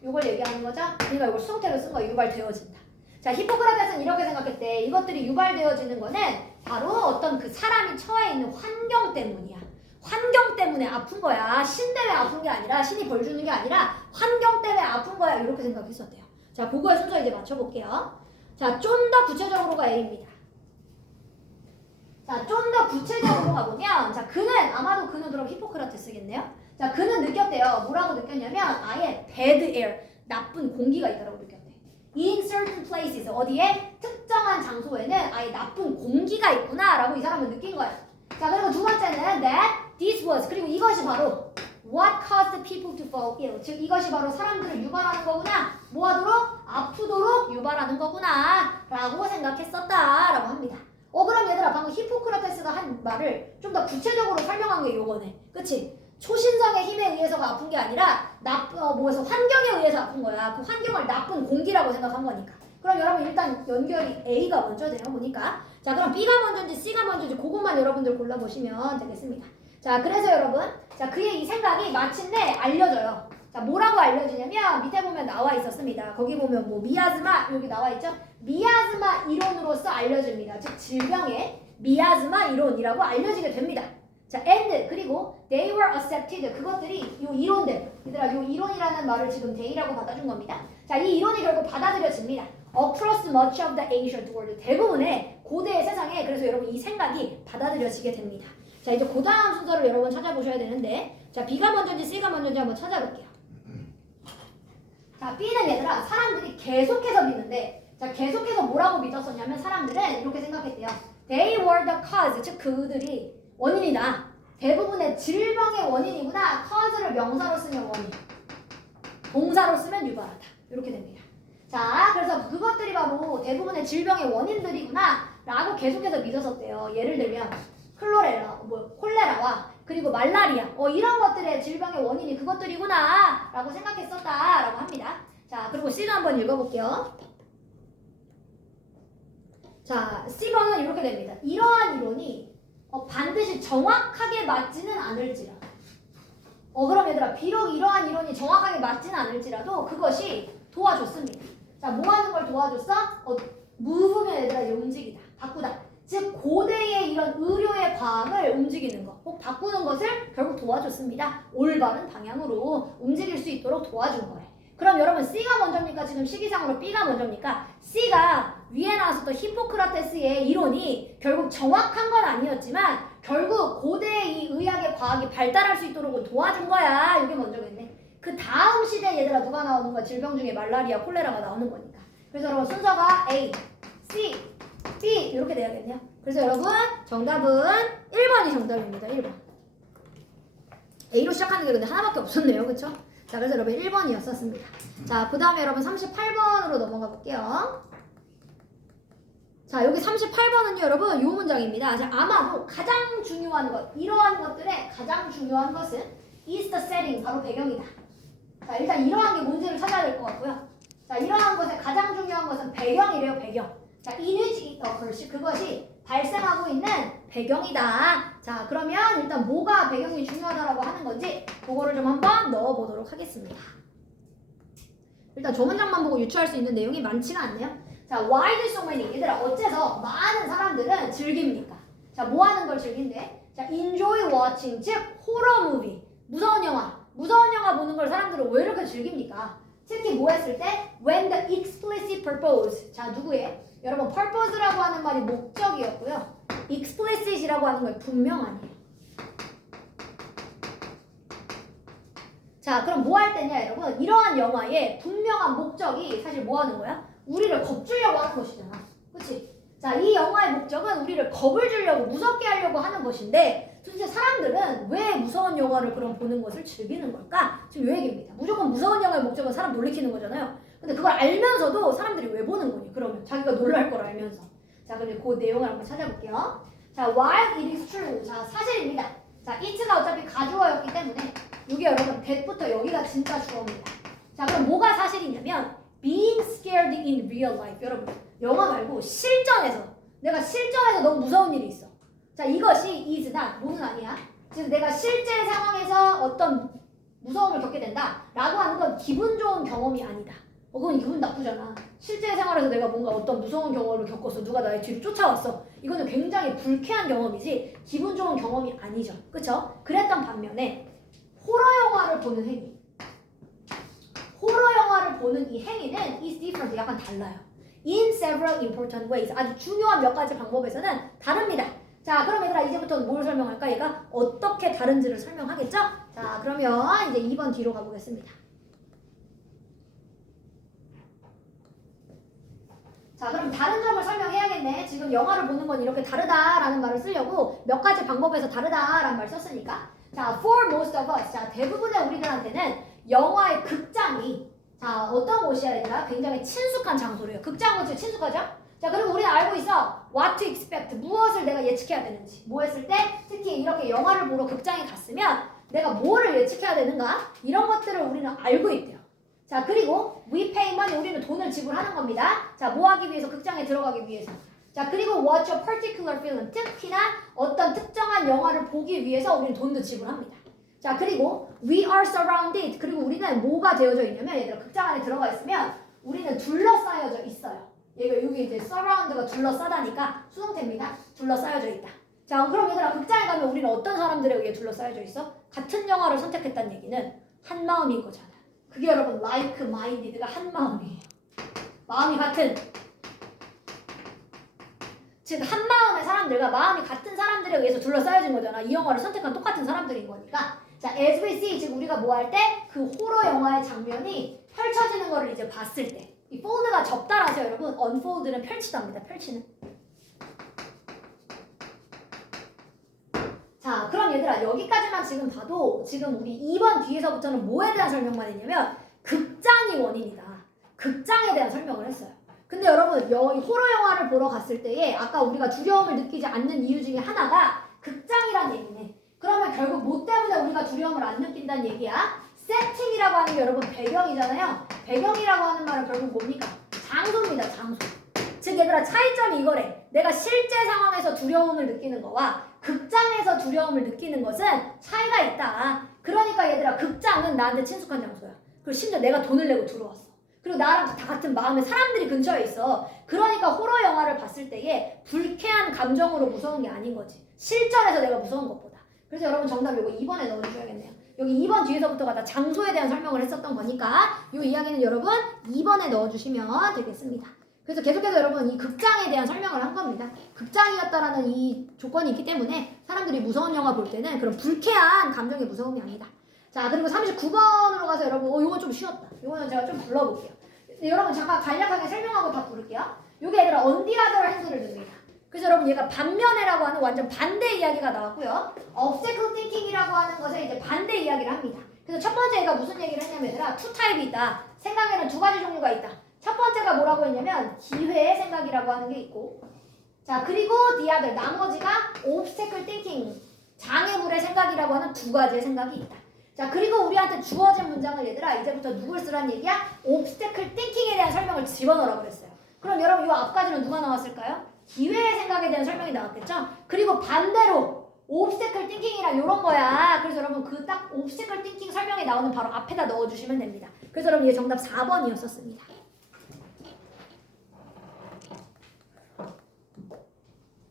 이걸 얘기하는 거죠? 그러니까 이걸 수동태로 쓴 거야. 유발되어진다. 자, 히포크라테스는 이렇게 생각했대. 이것들이 유발되어지는 거는 바로 어떤 그 사람이 처해 있는 환경 때문이야. 환경 때문에 아픈 거야. 신 때문에 아픈 게 아니라, 신이 벌 주는 게 아니라 환경 때문에 아픈 거야. 이렇게 생각했었대요. 자, 그거의 순서 이제 맞춰볼게요. 자, 좀 더 구체적으로가 A입니다. 자, 좀 더 구체적으로 가보면, 자, 아마도 그는 그럼 히포크라테스겠네요. 자, 그는 느꼈대요. 뭐라고 느꼈냐면 아예 bad air, 나쁜 공기가 있다고 느꼈대. In certain places, 어디에? 특정한 장소에는 아예 나쁜 공기가 있구나라고 이 사람은 느낀 거야. 자, 그리고 두 번째는 that this was, 그리고 이것이 바로 what caused people to fall ill, 즉 이것이 바로 사람들을 유발하는 거구나. 뭐하도록? 아프도록 유발하는 거구나 라고 생각했었다라고 합니다. 그럼 얘들아, 방금 히포크라테스가 한 말을 좀 더 구체적으로 설명한 게 요거네. 그치? 초신성의 힘에 의해서가 아픈 게 아니라 환경에 의해서 아픈 거야. 그 환경을 나쁜 공기라고 생각한 거니까. 그럼 여러분 일단 연결이 A가 먼저 돼요, 보니까. 자, 그럼 B가 먼저인지 C가 먼저인지 그것만 여러분들 골라보시면 되겠습니다. 자, 그래서 여러분, 자, 그의 이 생각이 마침내 알려져요. 자, 뭐라고 알려지냐면 밑에 보면 나와 있었습니다. 거기 보면 뭐 미아즈마 여기 나와 있죠? 미아즈마 이론으로서 알려집니다. 즉 질병의 미아즈마 이론이라고 알려지게 됩니다. 자, and 그리고 they were accepted. 그것들이 요 이론들, 얘들아, 요 이론이라는 말을 지금 they라고 받아준 겁니다. 자, 이 이론이 결국 받아들여집니다. Across much of the ancient world, 대부분의 고대의 세상에. 그래서 여러분 이 생각이 받아들여지게 됩니다. 자, 이제 그 다음 순서를 여러분 찾아보셔야 되는데, 자, B가 먼저인지 C가 먼저인지 한번 찾아볼게요. 자, B는 얘들아, 사람들이 계속해서 믿는데, 자, 계속해서 뭐라고 믿었었냐면 사람들은 이렇게 생각했대요. They were the cause, 즉 그들이 원인이다. 대부분의 질병의 원인이구나. cause를 명사로 쓰면 원인, 동사로 쓰면 유발하다. 이렇게 됩니다. 자, 그래서 그것들이 바로 대부분의 질병의 원인들이구나 라고 계속해서 믿었었대요. 예를 들면 콜레라와 그리고 말라리아, 이런 것들의 질병의 원인이 그것들이구나 라고 생각했었다 라고 합니다. 자, 그리고 C도 한번 읽어볼게요. 자, C번은 이렇게 됩니다. 이러한 이론이 반드시 정확하게 맞지는 않을지라도, 그럼 얘들아, 비록 이러한 이론이 정확하게 맞지는 않을지라도 그것이 도와줬습니다. 자, 뭐 하는 걸 도와줬어? move면 얘들아, 이제 움직이다, 바꾸다. 즉 고대의 이런 의료의 과학을 움직이는 것, 혹 바꾸는 것을 결국 도와줬습니다. 올바른 방향으로 움직일 수 있도록 도와준 거예요. 그럼 여러분 C가 먼저입니까? 지금 시기상으로 B가 먼저입니까? C가 위에 나왔었던 히포크라테스의 이론이 결국 정확한 건 아니었지만 결국 고대의 이 의학의 과학이 발달할 수 있도록 도와준 거야. 이게 먼저겠네. 그 다음 시대에 얘들아 누가 나오는 거야? 질병 중에 말라리아, 콜레라가 나오는 거니까. 그래서 여러분 순서가 A, C, B 이렇게 돼야겠네요. 그래서 여러분 정답은 1번이 정답입니다. 1번. A로 시작하는 게 근데 하나밖에 없었네요. 그쵸? 자, 그래서 여러분 1번이었었습니다. 자, 그 다음에 여러분 38번으로 넘어가 볼게요. 자, 여기 38번은요, 여러분, 요 문장입니다. 자, 아마도 가장 중요한 것, 이러한 것들의 가장 중요한 것은 is the setting, 바로 배경이다. 자, 일단 이러한 게 뭔지를 찾아야 될 것 같고요. 자, 이러한 것의 가장 중요한 것은 배경이래요, 배경. 자, in which it occurs, 그것이 발생하고 있는 배경이다. 자, 그러면 일단 뭐가 배경이 중요하다라고 하는 건지 그거를 좀 한번 넣어보도록 하겠습니다. 일단 조문장만 보고 유추할 수 있는 내용이 많지가 않네요. 자, why do so many? 얘들아, 어째서 많은 사람들은 즐깁니까? 자, 뭐 하는 걸 즐긴대? 자, enjoy watching, 즉 호러 무비, 무서운 영화. 무서운 영화 보는 걸 사람들은 왜 이렇게 즐깁니까? 특히 뭐 했을 때? When the explicit purpose. 자, 누구의? 여러분, purpose라고 하는 말이 목적이었고요. explicit이라고 하는 건 분명하네요. 자, 그럼 뭐 할 때냐, 여러분? 이러한 영화의 분명한 목적이 사실 뭐 하는 거야? 우리를 겁주려고 하는 것이잖아. 그치? 자, 이 영화의 목적은 우리를 겁을 주려고, 무섭게 하려고 하는 것인데 도대체 사람들은 왜 무서운 영화를 그럼 보는 것을 즐기는 걸까? 지금 요 얘기입니다. 무조건 무서운 영화의 목적은 사람 놀래키는 거잖아요. 근데 그걸 알면서도 사람들이 왜 보는 거니? 그러면 자기가 놀랄 걸 알면서. 자, 근데 그 내용을 한번 찾아볼게요. 자, while it is true. 자, 사실입니다. 자, it가 어차피 가주어였기 때문에 이게 여러분 that부터 여기가 진짜 주어입니다. 자, 그럼 뭐가 사실이냐면 being scared in real life. 여러분, 영화 말고 실전에서 내가 실전에서 너무 무서운 일이 있어. 자, 이것이 is다. 뭐는 아니야. 즉 내가 실제 상황에서 어떤 무서움을 겪게 된다 라고 하는 건 기분 좋은 경험이 아니다. 그건 기분 나쁘잖아. 실제 생활에서 내가 뭔가 어떤 무서운 경험을 겪었어. 누가 나의 뒤를 쫓아왔어. 이거는 굉장히 불쾌한 경험이지 기분 좋은 경험이 아니죠. 그쵸? 그랬던 반면에 호러 영화를 보는 행위, 호러 영화를 보는 이 행위는 is different. 약간 달라요. In several important ways. 아주 중요한 몇 가지 방법에서는 다릅니다. 자, 그럼 얘들아 이제부터 뭘 설명할까? 얘가 어떻게 다른지를 설명하겠죠? 자, 그러면 이제 2번 뒤로 가보겠습니다. 자, 그럼 다른 점을 설명해야겠네. 지금 영화를 보는 건 이렇게 다르다라는 말을 쓰려고 몇 가지 방법에서 다르다라는 말 썼으니까. 자, for most of us. 자, 대부분의 우리들한테는 영화의 극장이 자, 어떤 곳이야 얘들아? 굉장히 친숙한 장소래요. 극장은 진짜 친숙하죠? 자, 그리고 우리는 알고 있어. What to expect. 무엇을 내가 예측해야 되는지. 뭐 했을 때? 특히 이렇게 영화를 보러 극장에 갔으면 내가 뭐를 예측해야 되는가? 이런 것들을 우리는 알고 있대요. 자, 그리고 we pay money. 우리는 돈을 지불하는 겁니다. 자, 뭐 하기 위해서? 극장에 들어가기 위해서. 자, 그리고 watch a particular film. 특히나 어떤 특정한 영화를 보기 위해서 우리는 돈도 지불합니다. 자, 그리고 we are surrounded. 그리고 우리는 뭐가 되어져 있냐면 얘들아 극장 안에 들어가 있으면 우리는 둘러싸여져 있어요. 얘가 여기 이제 surround가 둘러싸다니까 수동태입니다. 둘러싸여져 있다. 자, 그럼 얘들아 극장에 가면 우리는 어떤 사람들에 의해 둘러싸여져 있어? 같은 영화를 선택했다는 얘기는 한 마음인 거잖아. 그게 여러분 like-minded가 한 마음이에요. 마음이 같은. 즉 한 마음의 사람들과 마음이 같은 사람들에 의해서 둘러싸여진 거잖아. 이 영화를 선택한 똑같은 사람들인 거니까. 자, as we see, 즉 우리가 뭐 할 때 그 호러 영화의 장면이 펼쳐지는 거를 이제 봤을 때 이 fold가 접다라서 여러분 unfold는 펼치답니다. 펼치는. 자, 그럼 얘들아 여기까지만 지금 봐도 지금 우리 2번 뒤에서부터는 뭐에 대한 설명만 했냐면 극장이 원인이다. 극장에 대한 설명을 했어요. 근데 여러분 여기 호러 영화를 보러 갔을 때에 아까 우리가 두려움을 느끼지 않는 이유 중에 하나가 극장이란 얘기네. 그러면 결국 뭐 때문에 우리가 두려움을 안 느낀다는 얘기야? 세팅이라고 하는 게 여러분 배경이잖아요. 배경이라고 하는 말은 결국 뭡니까? 장소입니다. 장소. 즉 얘들아 차이점이 이거래. 내가 실제 상황에서 두려움을 느끼는 거와 극장에서 두려움을 느끼는 것은 차이가 있다. 그러니까 얘들아 극장은 나한테 친숙한 장소야. 그리고 심지어 내가 돈을 내고 들어왔어. 그리고 나랑 다 같은 마음의 사람들이 근처에 있어. 그러니까 호러 영화를 봤을 때에 불쾌한 감정으로 무서운 게 아닌 거지. 실전에서 내가 무서운 것보다. 그래서 여러분 정답 이거 2번에 넣어주셔야겠네요. 여기 2번 뒤에서부터가 다 장소에 대한 설명을 했었던 거니까 이 이야기는 여러분 2번에 넣어주시면 되겠습니다. 그래서 계속해서 여러분 이 극장에 대한 설명을 한 겁니다. 극장이었다라는 이 조건이 있기 때문에 사람들이 무서운 영화 볼 때는 그런 불쾌한 감정의 무서움이 아니다. 자, 그리고 39번으로 가서 여러분 이건 좀 쉬웠다. 이거는 제가 좀 불러볼게요. 여러분 잠깐 간략하게 설명하고 다 부를게요. 요게 얘들아 on the other hand를 듭니다. 그래서 여러분 얘가 반면에라고 하는 완전 반대 이야기가 나왔고요. obstacle thinking이라고 하는 것에 이제 반대 이야기를 합니다. 그래서 첫 번째 얘가 무슨 얘기를 했냐면 얘들아 two type이 있다. 생각에는 두 가지 종류가 있다. 첫 번째가 뭐라고 했냐면 기회의 생각이라고 하는 게 있고, 자 그리고 the other 나머지가 obstacle thinking 장애물의 생각이라고 하는 두 가지의 생각이 있다. 자 그리고 우리한테 주어진 문장을 얘들아 이제부터 누굴 쓰란 얘기야? obstacle thinking에 대한 설명을 집어넣으라고 그랬어요. 그럼 여러분 이 앞까지는 누가 나왔을까요? 기회의 생각에 대한 설명이 나왔겠죠? 그리고 반대로 obstacle thinking이란 이런 거야. 그래서 여러분 그 딱 obstacle thinking 설명이 나오는 바로 앞에다 넣어주시면 됩니다. 그래서 여러분 이게 정답 4번이었었습니다.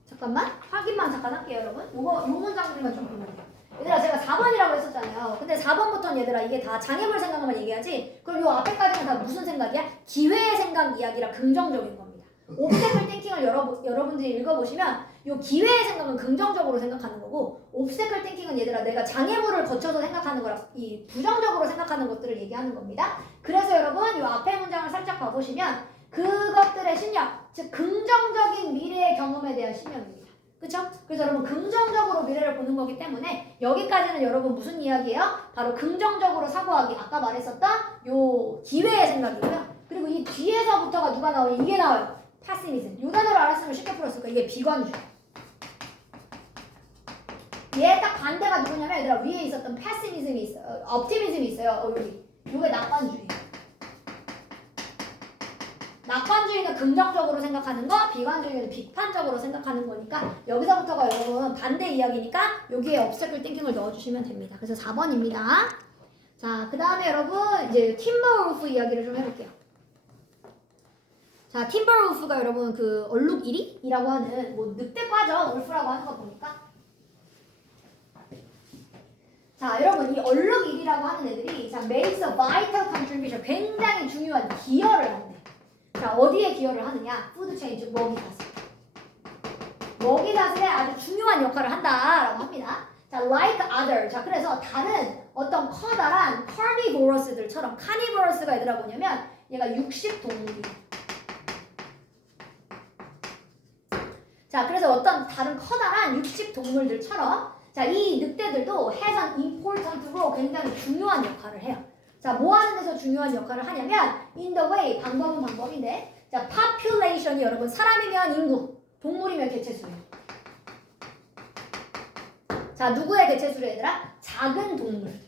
잠깐만 확인만 잠깐 할게요 여러분. 요 문장들만 좀 보면 돼요. 얘들아 제가 4번이라고 했었잖아요. 근데 4번부터는 얘들아 이게 다 장애물 생각만 얘기하지. 그럼 요 앞에까지는 다 무슨 생각이야? 기회의 생각 이야기라 긍정적인 겁니다. 옵스테클 띵킹을 여러분들이 읽어보시면 요 기회의 생각은 긍정적으로 생각하는 거고 옵스테클 띵킹은 얘들아 내가 장애물을 거쳐서 생각하는 거라 이 부정적으로 생각하는 것들을 얘기하는 겁니다. 그래서 여러분 요 앞에 문장을 살짝 봐보시면 그것들의 신념, 즉 긍정적인 미래의 경험에 대한 신념입니다. 그쵸? 그래서 여러분 긍정적으로 미래를 보는 거기 때문에 여기까지는 여러분 무슨 이야기예요? 바로 긍정적으로 사고하기 아까 말했었던 요 기회의 생각이고요. 그리고 이 뒤에서부터가 누가 나오냐? 이게 나와요. 패시미즘. 요 단어를 알았으면 쉽게 풀었을 거야. 이게 비관주의. 얘 딱 반대가 누구냐면 얘들아 위에 있었던 패시미즘이 있어요. optimism이 있어요. 여기. 요게 낙관주의. 낙관주의는 긍정적으로 생각하는 거, 비관주의는 비판적으로 생각하는 거니까 여기서부터가 여러분 반대 이야기니까 여기에 obstacle thinking을 넣어주시면 됩니다. 그래서 4번입니다. 자, 그 다음에 여러분 이제 팀버울프 이야기를 좀 해볼게요. 자, 팀버울프가 여러분 그 얼룩 1위이라고 하는 뭐 늑대과죠. 울프라고 하는 거 보니까. 자, 여러분 이 얼룩 1위라고 하는 애들이 자, makes a vital contribution 굉장히 중요한 기여를 한대. 자, 어디에 기여를 하느냐? 푸드체인, 즉 먹이사슬. 먹이사슬에 아주 중요한 역할을 한다라고 합니다. 자, like other. 자, 그래서 다른 어떤 커다란 carnivorous들처럼 carnivorous가 얘들아 뭐냐면 얘가 육식동물이에요. 자, 그래서 어떤 다른 커다란 육식동물들처럼 자, 이 늑대들도 has an important role 굉장히 중요한 역할을 해요. 자, 뭐 하는 데서 중요한 역할을 하냐면 in the way, 방법은 방법인데 자, population이 여러분 사람이면 인구, 동물이면 개체수예요. 자, 누구의 개체수를 얘들아? 작은 동물들.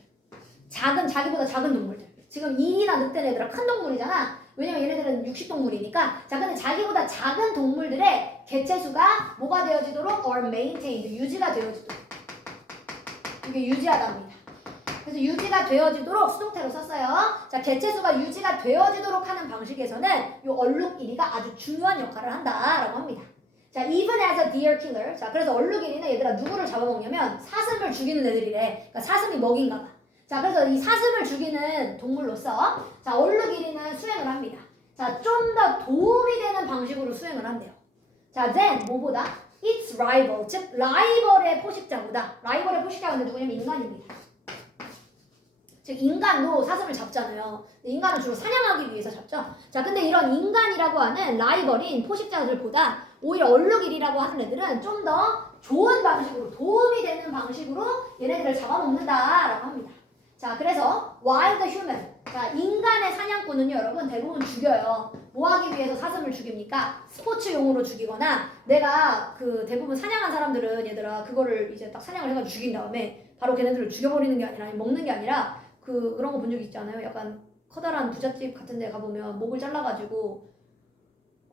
자기보다 작은 동물들. 지금 일이나 늑대는 얘들아 큰 동물이잖아. 왜냐면 얘네들은 육식동물이니까. 자, 근데 자기보다 작은 동물들의 개체수가 뭐가 되어지도록 or maintained, 유지가 되어지도록. 이게 유지하답니다. 그래서 유지가 되어지도록 수동태로 썼어요. 자, 개체수가 유지가 되어지도록 하는 방식에서는 이 얼룩 1위가 아주 중요한 역할을 한다라고 합니다. 자, even as a deer killer. 자, 그래서 얼룩 1위는 얘들아 누구를 잡아먹냐면 사슴을 죽이는 애들이래. 그러니까 사슴이 먹인가 봐. 자, 그래서 이 사슴을 죽이는 동물로서 자, 얼룩 1위는 수행을 합니다. 자, 좀 더 도움이 되는 방식으로 수행을 한대요. 자, then 뭐보다? its rival, 즉 라이벌의 포식자보다. 라이벌의 포식자가 누구냐면 인간입니다. 즉 인간도 사슴을 잡잖아요. 인간은 주로 사냥하기 위해서 잡죠. 자, 근데 이런 인간이라고 하는 라이벌인 포식자들보다 오히려 얼룩일이라고 하는 애들은 좀 더 좋은 방식으로 도움이 되는 방식으로 얘네들을 잡아먹는다라고 합니다. 자, 그래서 wild human. 자, 인간의 사냥꾼은요, 여러분 대부분 죽여요. 뭐 하기 위해서 사슴을 죽입니까? 스포츠용으로 죽이거나 내가 그 대부분 사냥한 사람들은 얘들아 그거를 이제 딱 사냥을 해가지고 죽인 다음에 바로 걔네들을 죽여버리는 게 아니라 먹는 게 아니라 그런 거 본 적 있지 않아요? 약간 커다란 부잣집 같은 데 가보면 목을 잘라가지고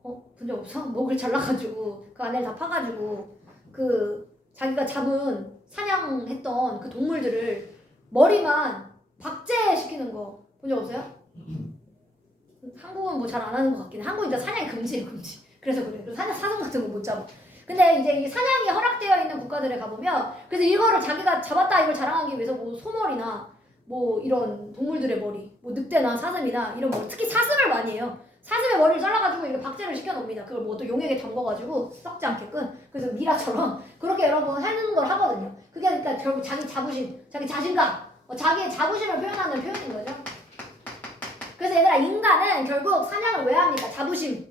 본 적 없어? 목을 잘라가지고 그 안에 다 파가지고 그 자기가 잡은 사냥했던 그 동물들을 머리만 박제시키는 거 본 적 없어요? 한국은 뭐 잘 안 하는 것 같긴 해. 한국은 이제 사냥이 금지예요, 금지. 그래서 그래. 그래서 사슴 같은 거 못 잡아. 근데 이제 이 사냥이 허락되어 있는 국가들에 가보면 그래서 이거를 자기가 잡았다 이걸 자랑하기 위해서 뭐 소머리나 뭐 이런 동물들의 머리, 뭐 늑대나 사슴이나 이런 뭐 특히 사슴을 많이 해요. 사슴의 머리를 잘라가지고 이렇게 박제를 시켜놓습니다. 그걸 뭐 또 용액에 담궈가지고 썩지 않게끔. 그래서 미라처럼 그렇게 여러분 해놓는 걸 하거든요. 그게 그러니까 결국 자기 자부심, 자기 자신감, 자기의 자부심을 표현하는 표현인 거죠. 그래서 얘들아 인간은 결국 사냥을 왜 합니까? 자부심,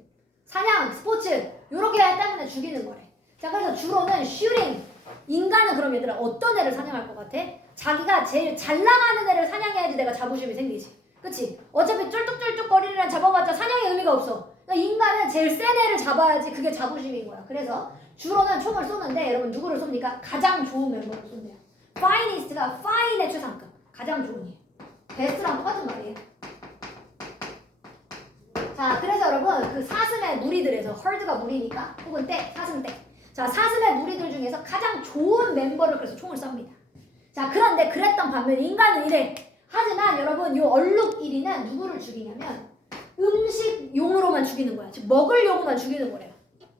사냥, 스포츠 요렇게 할 때문에 죽이는 거래. 자, 그래서 주로는 슈팅. 인간은 그럼 얘들아 어떤 애를 사냥할 것 같아? 자기가 제일 잘 나가는 애를 사냥해야지 내가 자부심이 생기지. 그치? 어차피 쫄뚝쫄뚝 거리는 애 잡아봤자 사냥의 의미가 없어. 그러니까 인간은 제일 센 애를 잡아야지 그게 자부심인 거야. 그래서 주로는 총을 쏘는데 여러분 누구를 쏩니까? 가장 좋은 멤버를 쏜대요. finest가 fine의 최상급. 가장 좋은 애. 베스트랑 똑같은 말이에요. 자, 그래서 여러분 여러분 그 사슴의 무리들에서 herd가 무리니까 혹은 떼, 사슴 떼. 자, 사슴의 무리들 중에서 가장 좋은 멤버를 그래서 총을 쏩니다. 자, 그런데 그랬던 반면 인간은 이래. 하지만 여러분 요 얼룩 1위는 누구를 죽이냐면 음식용으로만 죽이는 거야. 즉 먹으려고만 죽이는 거래요.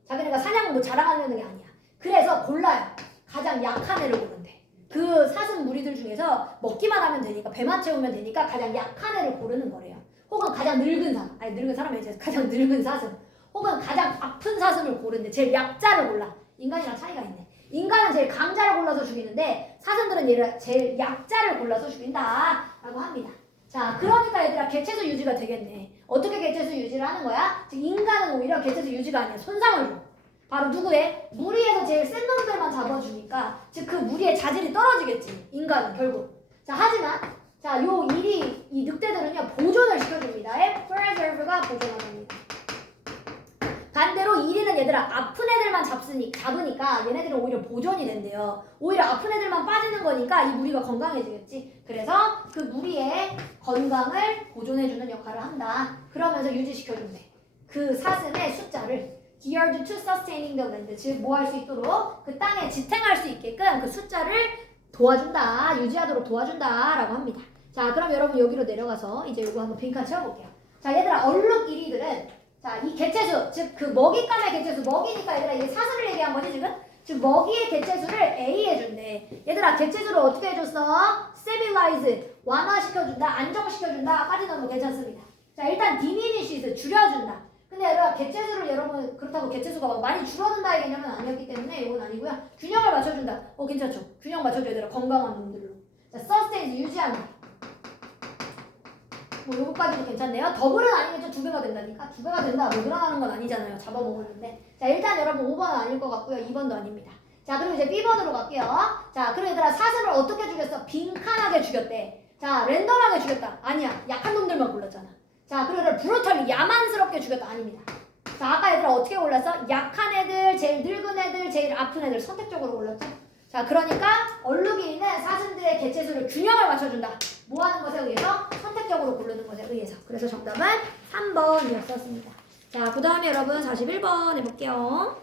자기네가 사냥 뭐 자랑하려는 게 아니야. 그래서 골라요. 가장 약한 애를 고른대. 그 사슴 무리들 중에서 먹기만 하면 되니까 배만 채우면 되니까 가장 약한 애를 고르는 거래요. 혹은 가장 늙은 사람, 아니 늙은 사람이 이제 가장 늙은 사슴, 혹은 가장 아픈 사슴을 고르는데 제일 약자를 골라. 인간이랑 차이가 있네. 인간은 제일 강자를 골라서 죽이는데 사슴들은 얘를 제일 약자를 골라서 죽인다라고 합니다. 자, 그러니까 얘들아 개체수 유지가 되겠네. 어떻게 개체수 유지를 하는 거야? 즉 인간은 오히려 개체수 유지가 아니야. 손상을 줘. 바로 누구의? 무리에서 제일 센 놈들만 잡아주니까 즉 그 무리의 자질이 떨어지겠지. 인간은 결국. 자, 하지만 자, 요 일이 이 늑대들은요 보존을 시켜줍니다. preserve가 보존합니다. 반대로 1위는 얘들아 아픈 애들만 잡으니까 얘네들은 오히려 보존이 된대요. 오히려 아픈 애들만 빠지는 거니까 이 무리가 건강해지겠지. 그래서 그 무리의 건강을 보존해주는 역할을 한다. 그러면서 유지시켜준대. 그 사슴의 숫자를 geared to sustaining the land, 즉 뭐 할 수 있도록 그 땅에 지탱할 수 있게끔 그 숫자를 도와준다. 유지하도록 도와준다라고 합니다. 자, 그럼 여러분 여기로 내려가서 이제 요거 한번 빈칸 채워볼게요. 자, 얘들아 얼룩 1위들은 자, 이 개체수, 즉 그 먹잇감의 개체수, 먹이니까 얘들아 이게 사슴을 얘기한 거지 지금? 즉 먹이의 개체수를 A 해준대. 얘들아 개체수를 어떻게 해줬어? stabilize, 완화시켜준다, 안정시켜준다. 까지는 뭐 괜찮습니다. 자, 일단 diminish, 줄여준다. 근데 얘들아 개체수를 여러분 그렇다고 개체수가 막 많이 줄어든다의 개념은 아니었기 때문에 이건 아니고요. 균형을 맞춰준다. 괜찮죠? 균형 맞춰줘 얘들아 건강한 놈들로. 자, sustain, 유지한다. 뭐 요거까지도 괜찮네요. 더블은 아니겠죠. 2배가 된다니까. 2배가 된다. 뭐 늘어나는 건 아니잖아요. 잡아먹었는데. 자, 일단 여러분 5번은 아닐 것 같고요. 2번도 아닙니다. 자, 그리고 이제 B번으로 갈게요. 자, 그리고 얘들아 사슴을 어떻게 죽였어? 빈칸하게 죽였대. 자, 랜덤하게 죽였다. 아니야. 약한 놈들만 골랐잖아. 자, 그리고 얘들아 브루털리 야만스럽게 죽였다. 아닙니다. 자, 아까 얘들아 어떻게 골랐어? 약한 애들, 제일 늙은 애들, 제일 아픈 애들 선택적으로 골랐죠? 자, 그러니까 얼룩이는 사슴들의 개체수를 균형을 맞춰준다. 뭐 하는 것에 의해서? 선택적으로 고르는 것에 의해서. 그래서 정답은 3번이었었습니다. 자, 그 다음에 여러분 41번 해볼게요.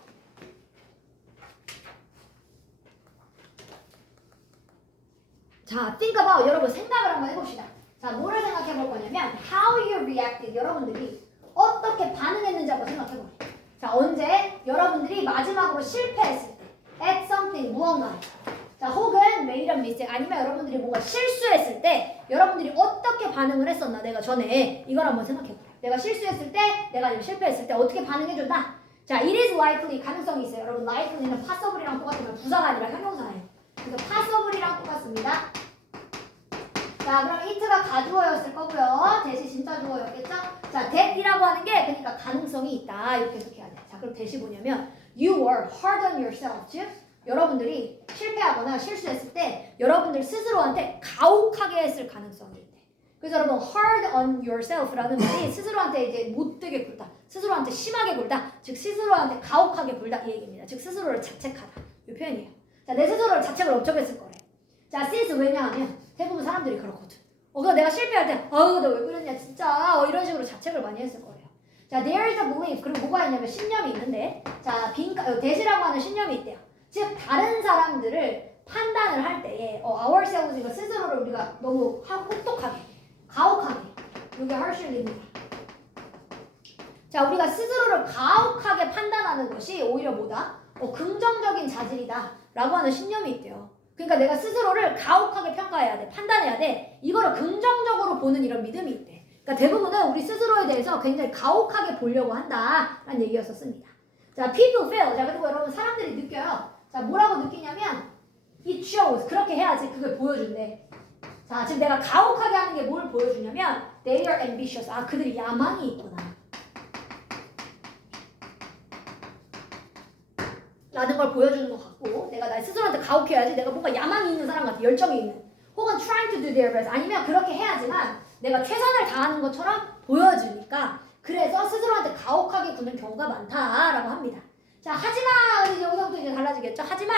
자, think about, 여러분 생각을 한번 해봅시다. 자, 뭐를 생각해 볼 거냐면 how you reacted, 여러분들이 어떻게 반응했는지 한번 생각해 볼게요. 자, 언제? 여러분들이 마지막으로 실패했을 때 at something, 무언가에. 자, 혹은 made a mistake, 아니면 여러분들이 뭔가 실수했을 때 여러분들이 어떻게 반응을 했었나. 내가 전에 이걸 한번 생각해봐요. 내가 실수했을 때, 내가 실패했을 때 어떻게 반응해준다. 자, it is likely, 가능성이 있어요. 여러분 likely는 possible이랑 똑같으면 부사가 아니라 형용사예요. 그래서 possible이랑 똑같습니다. 자, 그럼 it가 가주어였을 거고요. 대시 진짜 주어였겠죠? 자, that이라고 하는 게 그러니까 가능성이 있다. 이렇게 해석해야 돼. 자, 그럼 대시 뭐냐면 you were hard on yourself. 즉 여러분들이 실패하거나 실수했을 때 여러분들 스스로한테 가혹하게 했을 가능성이 있대. 그래서 여러분 hard on yourself라는 말이 스스로한테 이제 못되게 굴다, 스스로한테 심하게 굴다, 즉 스스로한테 가혹하게 굴다 이 얘기입니다. 즉 스스로를 자책하다 이 표현이에요. 자, 내 스스로를 자책을 어쩌고 했을 거래. 자, since 왜냐하면 대부분 사람들이 그렇거든. 그래서 내가 실패할 때 너 왜 그랬냐 진짜 이런 식으로 자책을 많이 했을 거래요. 자, there is a belief, 그리고 뭐가 있냐면 신념이 있는데, 자, 대시라고 하는 신념이 있대요. 즉 다른 사람들을 판단을 할 때에 ourselves, 이거 스스로를 우리가 너무 혹독하게, 가혹하게, 이게 harshly입니다. 자, 우리가 스스로를 가혹하게 판단하는 것이 오히려 뭐다? 긍정적인 자질이다 라고 하는 신념이 있대요. 그러니까 내가 스스로를 가혹하게 평가해야 돼, 판단해야 돼. 이거를 긍정적으로 보는 이런 믿음이 있대. 그러니까 대부분은 우리 스스로에 대해서 굉장히 가혹하게 보려고 한다라는 얘기였었습니다. 자, people feel. 자, 그리고 여러분 사람들이 느껴요. 자, 뭐라고 느끼냐면 it shows, 그렇게 해야지 그걸 보여준대. 자, 지금 내가 가혹하게 하는 게 뭘 보여주냐면 they are ambitious. 아, 그들이 야망이 있구나 라는 걸 보여주는 것 같고, 내가 나 스스로한테 가혹해야지, 내가 뭔가 야망이 있는 사람 같아, 열정이 있는, 혹은 trying to do their best, 아니면 그렇게 해야지만 내가 최선을 다하는 것처럼 보여주니까 그래서 스스로한테 가혹하게 구는 경우가 많다라고 합니다. 자, 하지만 여기서부터 이제 달라지겠죠. 하지만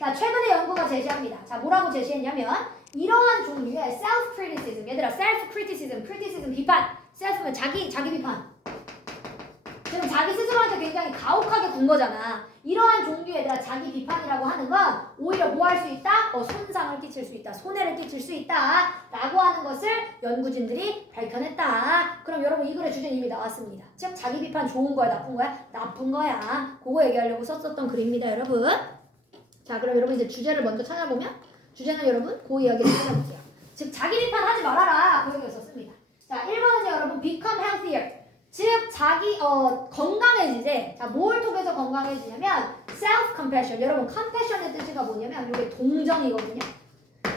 자, 최근에 연구가 제시합니다. 자, 뭐라고 제시했냐면 이러한 종류의 self criticism, 얘들아 self criticism, criticism 비판, self면 자기 비판. 자기 스스로한테 굉장히 가혹하게 군 거잖아. 이러한 종류의 얘들아 자기 비판이라고 하는 건 오히려 뭐 할 수 있다? 손상을 끼칠 수 있다. 손해를 끼칠 수 있다. 라고 하는 것을 연구진들이 밝혀냈다. 그럼 여러분 이 글의 주제는 이미 나왔습니다. 즉 자기 비판 좋은 거야 나쁜 거야? 나쁜 거야. 그거 얘기하려고 썼었던 글입니다 여러분. 자 그럼 여러분 이제 주제를 먼저 찾아보면 주제는 여러분 그 이야기를 찾아볼게요. 즉 자기 비판하지 말아라. 그 얘기를 썼습니다. 자 1번은요 여러분 become healthier. 즉 자기 건강해지지. 자 뭘 통해서 건강해지냐면 self compassion. 여러분 compassion의 뜻이가 뭐냐면 이게 동정이거든요.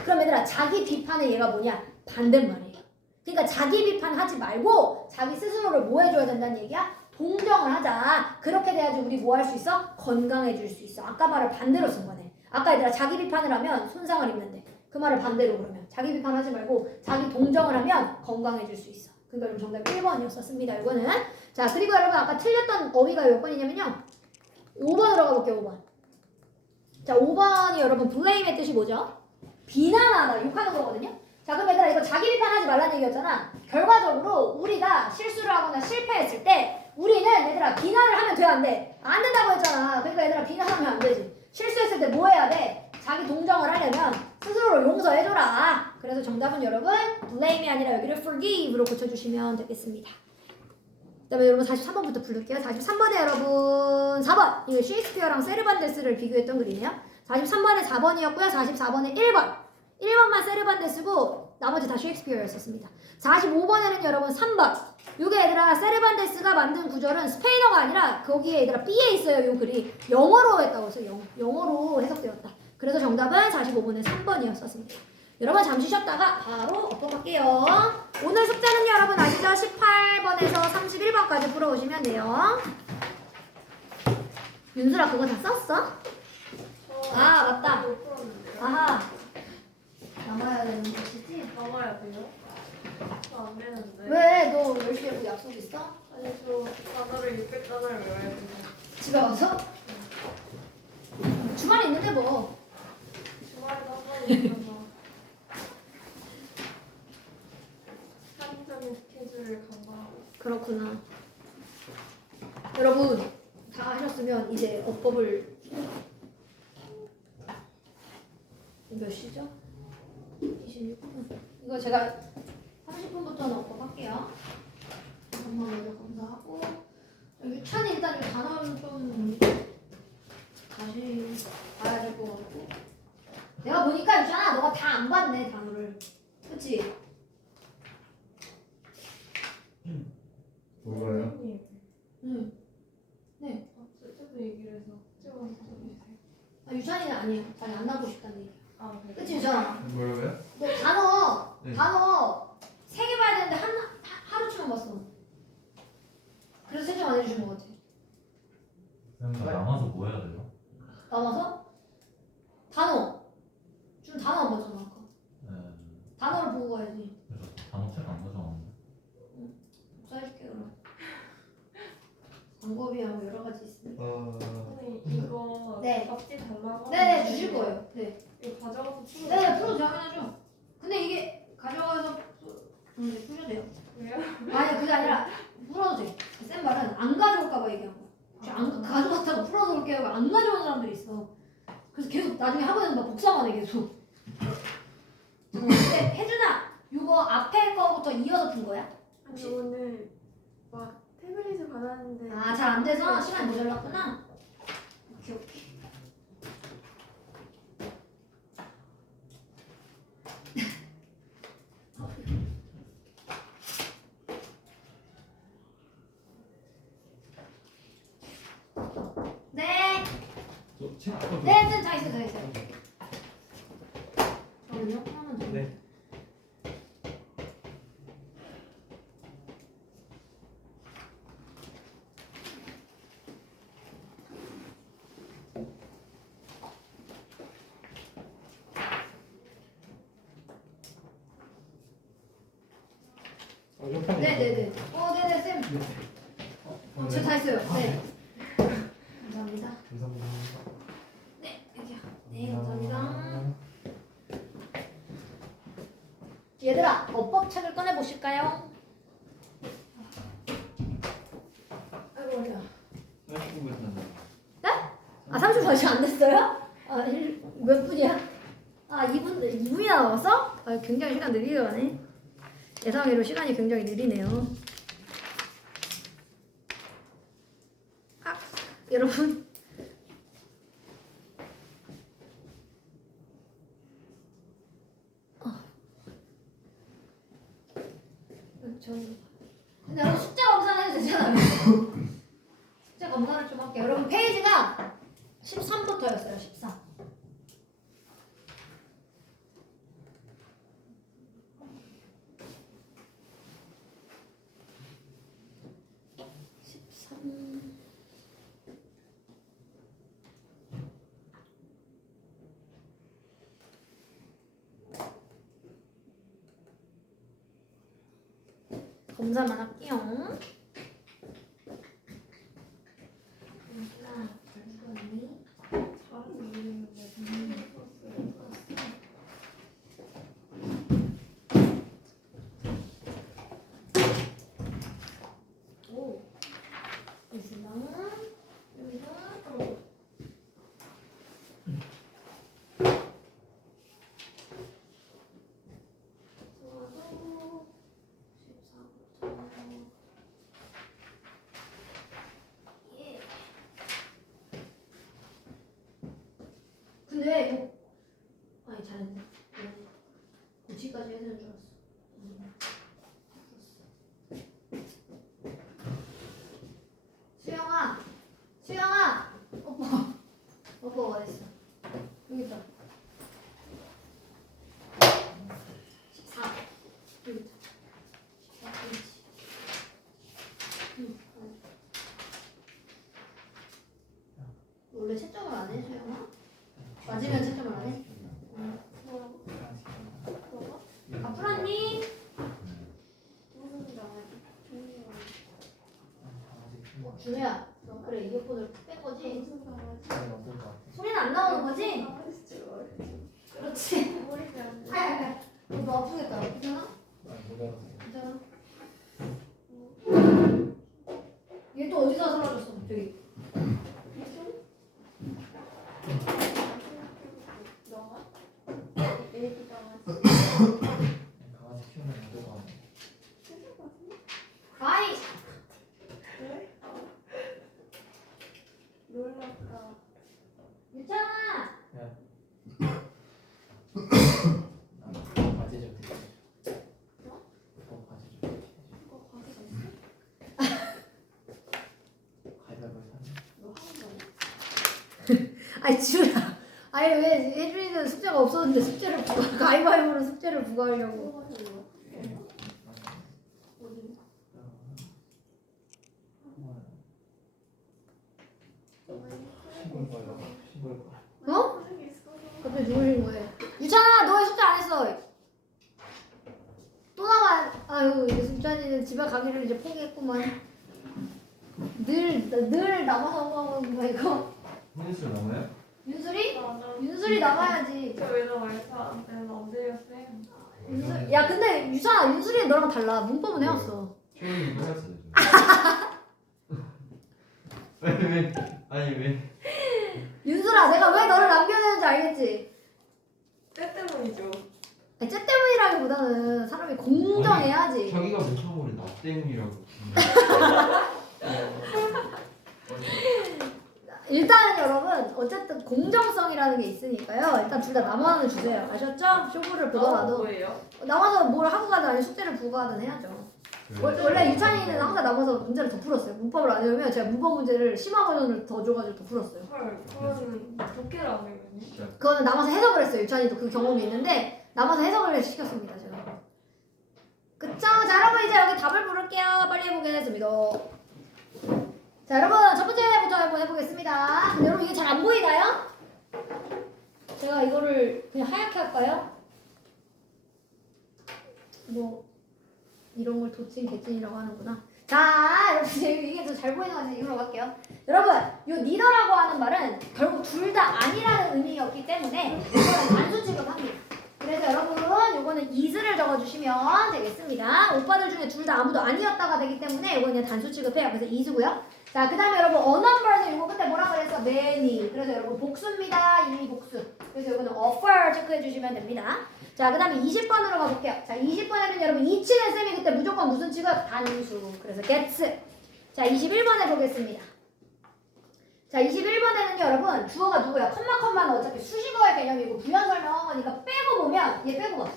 그럼 얘들아 자기 비판의 얘가 뭐냐? 반대말이에요. 그러니까 자기 비판하지 말고 자기 스스로를 뭐 해줘야 된다는 얘기야? 동정을 하자. 그렇게 돼야지 우리 뭐 할 수 있어? 건강해질 수 있어. 아까 말을 반대로 쓴 거네. 아까 얘들아 자기 비판을 하면 손상을 입는데 그 말을 반대로 그러면 자기 비판하지 말고 자기 동정을 하면 건강해질 수 있어. 그러니까 여러분 정답 1번이었었습니다. 이거는. 자 그리고 여러분 아까 틀렸던 어휘가 몇 번이냐면요. 5번으로 가볼게요. 5번. 자 5번이 여러분 blame의 뜻이 뭐죠? 비난하다, 욕하는 거거든요. 자 그럼 얘들아 이거 자기 비판하지 말라는 얘기였잖아. 결과적으로 우리가 실수를 하거나 실패했을 때 우리는 얘들아 비난을 하면 돼 안 돼? 안 된다고 했잖아. 그러니까 얘들아 비난하면 안 되지. 실수했을 때 뭐 해야 돼? 자기 동정을 하려면 스스로를 용서해줘라. 그래서 정답은 여러분 blame이 아니라 여기를 forgive로 고쳐주시면 되겠습니다. 그 다음에 여러분 43번부터 부를게요. 43번에 여러분 4번 이거 셰익스피어랑 세르반데스를 비교했던 글이네요. 43번에 4번이었고요. 44번에 1번 1번만 세르반데스고 나머지 다 셰익스피어였었습니다. 45번에는 여러분 3번 요게 얘들아 세르반데스가 만든 구절은 스페인어가 아니라 거기에 얘들아 B에 있어요. 요 글이 영어로 했다고 했어요. 영어로 해석되었다. 그래서 정답은 45번에 3번이었었습니다. 여러분 잠시 쉬었다가 바로 업로드할게요. 오늘 숙제는 여러분 아시죠? 18번에서 31번까지 풀어오시면 돼요. 윤수라 그거 다 썼어? 아 맞다. 아하 남아야 되는 것이지? 남아야 돼요? 저 안 되는데. 왜? 너 10시에 뭐 약속 있어? 아니 저 단어를 600단어를 외워야 돼요. 집에 와서? 주말에 있는데 뭐. 주말에 한번 있어서 합리적인 스케줄을 강구하고. 그렇구나. 여러분 다 하셨으면 이제 어법을 몇 시죠? 26분. 이거 제가 30분부터는 어법 할게요. 한번 먼저 검사하고 유찬이 일단 이 단어를 좀 다시 봐야 될 것 같고 내가 보니까 유찬아 너가 다 안 봤네 단어를. 그치? 뭐가요? 선생님, 응. 네. 숙제도 얘기를 해서 숙제만 써주세요. 아, 유찬이는 아니에요. 자기 안 나오고 싶다는 얘기. 아 그래. 그치 유찬아? 뭐라고요? 너 단어 네. 단어 3개 봐야 되는데 하루치만 봤어. 그래서 채점 안 해주신 것 같아. 그럼 남아서 뭐 해야 돼요? 남아서 단어 좀 단어 안 봤잖아 아까. 네. 단어를 보고 가야지. 그래서 단어책 안 가져왔는데. 써줄게 그럼. 방법이하고 여러 가지 있습니다. 선생님 이거 네. 잡지 달라고. 네네 주실 거예요. 네. 이거 가져가서 풀어. 네 풀어도 당연하죠. 근데 이게 가져가서 풀어도 돼요. 왜요? 아니 그게 아니라 풀어도 돼. 쌤 말은 안 가져올까봐 얘기한 거야. 안 가져갔다가 풀어서 올게요. 안 가져오는 사람들이 있어. 그래서 계속 나중에 학원에서 막 복사만 해 계속. 근데 혜준아, 이거 앞에 거부터 이어서 푼 거야? 아니 오늘 막 태블릿을 받았는데. 아 잘 안 돼서 시간 모자랐구나. 오케이 오케이. 네. 책 네, 다 있어요, 다 있어요. 저는요? 하나만 더. 네. 네네네. 네네, 쌤. 저 다 있어요. 네. 감사합니다. 감사합니다. 네, 여기요. 네, 감사합니다. 얘들아, 어법책을 꺼내 보실까요? 아이고, 어려워. 30분 끝났네. 아 30분 아직 안 됐어요? 몇 분이야? 2분이나 남았어? 굉장히 시간 느리게 가네. 예상외로 시간이 굉장히 느리네요. 여러분 근데 여러분 숙제 검사는 해도 되잖아요. 숙제 검사를 좀 할게요. 여러분 페이지가 13부터였어요. 13. 검사만 할게요. 근데 이거 아니 잘했네. 9시까지 해야 되는 줄 알았어. 수영아, 오빠 어디 있어? 여기 있다. 14. 여기 있다. 14페이지. 원래 채점을 안 해, 수영아? 맞으면 채점을 안 해? 아프라님? 준우야, 너 그래 이어폰을 뺀 거지? 소리는 안 나오는 거지? 그렇지. 너 아프겠다. 괜찮아? 괜찮아? 얘 또 어디서 사라졌어 갑자기? 아이! 놀랍다. 유찬아! 아니 지우야. 아니 왜 혜준이는 숙제가 없었는데 숙제를 가위바위보로 숙제를 부과하려고. 어? 갑자기 누구신 거예요? 유찬아 너 왜 숙제 안 했어? 또 나와. 아유 유찬이는 집에 가기를 이제 포기했구만. 늘 남아서 먹는 거야 이거. 혼수 나와요? 윤술이? 윤술이 나가야지. 저왜 나와요? 안 돼요, 쌤. 윤술. 야 근데 유찬아 윤술이는 너랑 달라. 문법은 해왔어. 초연이 이거 해야지. 왜? 아니 왜? 윤술아 내가 왜 너를 남겨내는지 알겠지? 때 때문이죠. 아니, 쟤 때문이라기보다는 사람이 공정해야지. 자기가 못하고 나 때문이라고. 일단은 여러분 어쨌든 공정성이라는 게 있으니까요. 일단 둘 다 남원을 주세요. 아셨죠? 쇼부를 보더라도 뭐예요? 남아서 뭘 하고 가든 아니면 숙제를 보고 가든 해야죠. 원래 유찬이는 항상 남아서 문제를 더 풀었어요. 문법을 안 외우면 제가 문법 문제를 심화 버전을 더 줘가지고 더 풀었어요. 헐, 그거는 독해를 안 해거든요. 그거는 남아서 해석을 했어요. 유찬이도 그 경험이 있는데 남아서 해석을 시켰습니다. 제가. 그쵸? 자 여러분 이제 여기 답을 부를게요. 빨리 해보겠습니다. 자 여러분 첫 번째부터 한번 해보겠습니다. 근데 여러분 이게 잘 안 보이나요? 제가 이거를 그냥 하얗게 할까요? 뭐 이런 걸 도찐 개찐이라고 하는구나. 자 여러분 이게 더 잘 보이는 건지 이걸로 할게요. 여러분 요 니더라고 하는 말은 결국 둘 다 아니라는 의미였기 때문에 이거는 단수 취급합니다. 그래서 여러분 요거는 is를 적어주시면 되겠습니다. 오빠들 중에 둘 다 아무도 아니었다가 되기 때문에 이거는 그냥 단수 취급해요. 그래서 is고요. 자, 그 다음에 여러분 a number는 이거 그때 뭐라 그랬어? many. 그래서 여러분 복수입니다. 이미 복수. 그래서 이거는 offer 체크해 주시면 됩니다. 자, 그 다음에 20번으로 가볼게요. 자, 20번에는 여러분 이치는 쌤이 그때 무조건 무슨 취급? 단수. 그래서 gets. 자, 21번에 보겠습니다. 자, 21번에는 여러분 주어가 누구야? 컴마는 어차피 수식어의 개념이고 부연 설명어니까 빼고 보면 얘 빼고 가.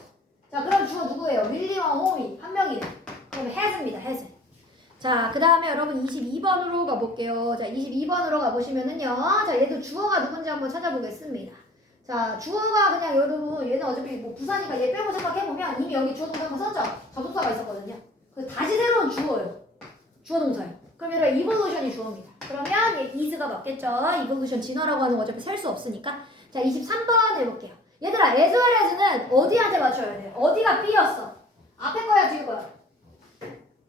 자, 그럼 주어 누구예요? 윌리와 홈이 한 명이네. 그럼 has입니다. has. 자, 그 다음에 여러분 22번으로 가볼게요. 자, 22번으로 가보시면은요. 자, 얘도 주어가 누군지 한번 찾아보겠습니다. 자, 주어가 그냥 여러분 얘는 어차피 뭐 부사니까 얘 빼고 생각해보면 이미 여기 주어 동사 한번 썼죠? 접속사가 있었거든요. 그 다시 새로운 주어예요. 주어 동사예요. 그럼 얘들아 evolution이 주어입니다. 그러면 얘 is가 맞겠죠? evolution 진화라고 하는 거 어차피 셀 수 없으니까. 자, 23번 해볼게요. 얘들아 as well as는 어디한테 맞춰야 돼? 어디가 B였어? 앞에 거야 뒤에 거야?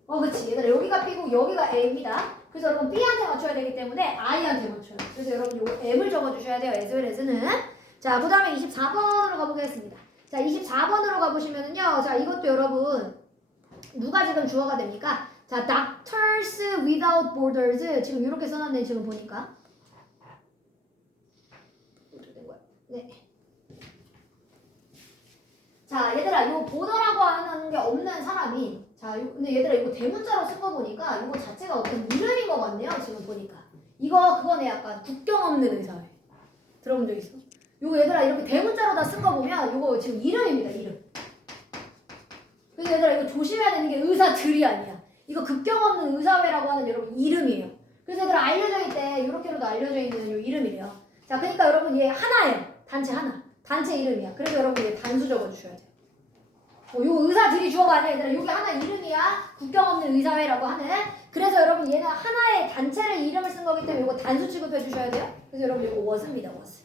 그치. 얘들아 여기가 B고 여기가 A입니다. 그래서 여러분 B한테 맞춰야 되기 때문에 I한테 맞춰요. 그래서 여러분 요거 M을 적어주셔야 돼요. as well as는. 자, 그 다음에 24번으로 가보겠습니다. 자, 24번으로 가보시면은요. 자, 이것도 여러분 누가 지금 주어가 됩니까? 자, Doctors Without Borders 지금 이렇게 써놨네. 지금 보니까 어떻게 된 거야? 네. 자, 얘들아 요 보더라고 하는 게 없는 사람이 자, 근데 얘들아 이거 대문자로 쓴 거 보니까 이거 자체가 어떤 이름인 것 같네요. 지금 보니까 그거네. 약간 국경 없는 의사회. 들어본 적 있어? 요거 얘들아 이렇게 대문자로 다 쓴 거 보면 요거 지금 이름입니다. 이름. 그래서 얘들아 이거 조심해야 되는 게 의사들이 아니야. 이거 국경 없는 의사회라고 하는 여러분 이름이에요. 그래서 얘들아 알려져 있대. 요렇게로도 알려져 있는 요 이름이래요. 자, 그러니까 여러분 얘 하나예요. 단체 하나. 단체 이름이야. 그래서 여러분 얘 단수 적어주셔야 돼요. 요 의사들이 주어가 아니라 얘들아 여기 하나 이름이야. 국경 없는 의사회라고 하는. 그래서 여러분 얘는 하나의 단체를 이름을 쓴 거기 때문에 요거 단수 취급해 주셔야 돼요. 그래서 여러분 요거 was입니다. was.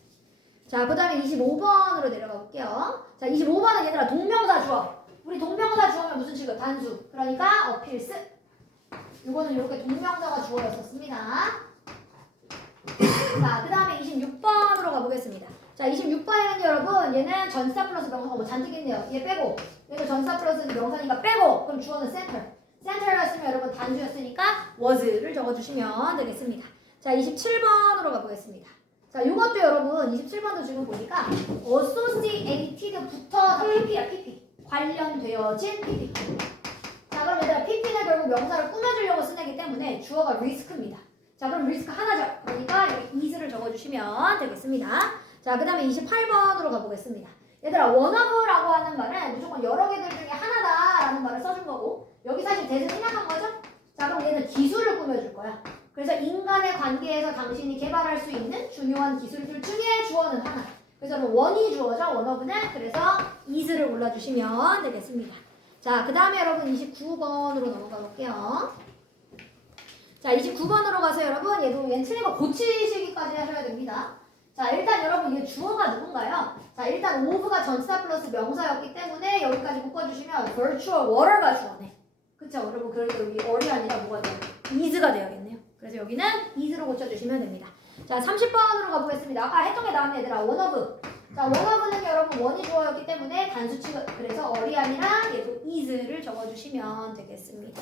자, 그 다음에 25번으로 내려가 볼게요. 자, 25번은 얘들아 동명사 주어. 우리 동명사 주어면 무슨 취급? 단수. 그러니까 appears. 요거는 이렇게 동명사가 주어였었습니다. 자, 그 다음에 26번으로 가보겠습니다. 자, 26번에는 여러분 얘는 전사 플러스 명사가 뭐 잔뜩 있네요. 얘 빼고 얘도 전사 플러스 명사니까 빼고 그럼 주어는 center. center였으면 여러분 단수였으니까 was를 적어주시면 되겠습니다. 자, 27번으로 가보겠습니다. 자, 이것도 여러분 27번도 지금 보니까 associated부터 다 pp야. pp. 관련되어진 pp. 자, 그럼 얘들아 pp는 결국 명사를 꾸며주려고 쓴 애기 때문에 주어가 risk입니다. 자, 그럼 risk 하나죠. 그러니까 여기 is를 적어주시면 되겠습니다. 자, 그 다음에 28번으로 가보겠습니다. 얘들아 one of라고 하는 말은 무조건 여러 개들 중에 하나다라는 말을 써준 거고 여기 사실 대신 생략한 거죠? 자, 그럼 얘는 기술을 꾸며줄 거야. 그래서 인간의 관계에서 당신이 개발할 수 있는 중요한 기술들 중에 주어는 하나. 그래서 원이 주어죠. one of는. 그래서 is를 골라주시면 되겠습니다. 자, 그 다음에 여러분 29번으로 넘어가 볼게요. 자, 29번으로 가서 여러분 얘는 틀린 거 고치시기까지 하셔야 됩니다. 자, 일단 여러분 얘 주어가 누군가요? 자, 일단 of가 전치사 플러스 명사였기 때문에 여기까지 묶어주시면 virtual water가 주어네. 그쵸? 여러분 그러니까 여기 or이 아니라 뭐가 돼요? is가 돼야겠네요. 그래서 여기는 is로 고쳐주시면 됩니다. 자, 30번으로 가보겠습니다. 아까 했던 게 나왔네 얘들아. one of. 자, one of는 여러분 원이 주어였기 때문에 단수 취급. 그래서 or이 아니라 얘도 is를 적어주시면 되겠습니다.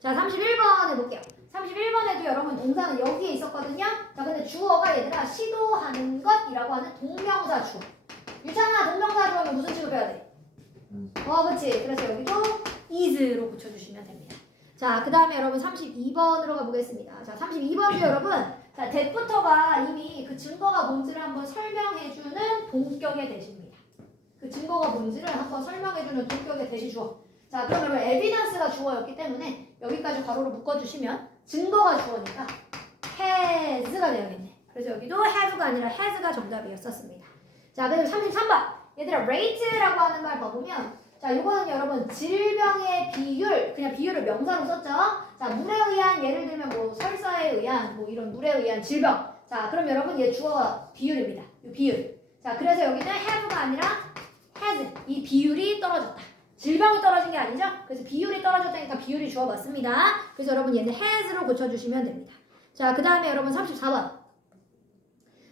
자, 31번 해볼게요. 31번에도 여러분 동사는 여기에 있었거든요. 자, 근데 주어가 얘들아 시도하는 것이라고 하는 동명사 주어. 유찬아 동명사 주어면 무슨 취급해야 돼? 그치. 그래서 여기도 is로 고쳐주시면 됩니다. 자, 그 다음에 여러분 32번으로 가보겠습니다. 자, 32번도 여러분 자, that부터가 이미 그 증거가 뭔지를 한번 설명해주는 본격의 대시입니다. 그 증거가 뭔지를 한번 설명해주는 본격의 대시 주어. 자, 그럼 여러분 evidence가 주어였기 때문에 여기까지 괄호로 묶어주시면 증거가 주어니까 has가 되어야겠네. 그래서 여기도 have가 아니라 has가 정답이었었습니다. 자, 그리고 33번 얘들아 rate라고 하는 말 봐보면 자, 이거는 여러분 질병의 비율, 그냥 비율을 명사로 썼죠. 자, 물에 의한 예를 들면 뭐 설사에 의한 뭐 이런 물에 의한 질병. 자, 그럼 여러분 얘 주어 비율입니다. 이 비율. 자, 그래서 여기는 have가 아니라 has. 이 비율이 떨어졌다. 질병이 떨어진 게 아니죠? 그래서 비율이 떨어졌다니까 비율이 주어 맞습니다. 그래서 여러분 얘는 has로 고쳐주시면 됩니다. 자, 그 다음에 여러분 34번.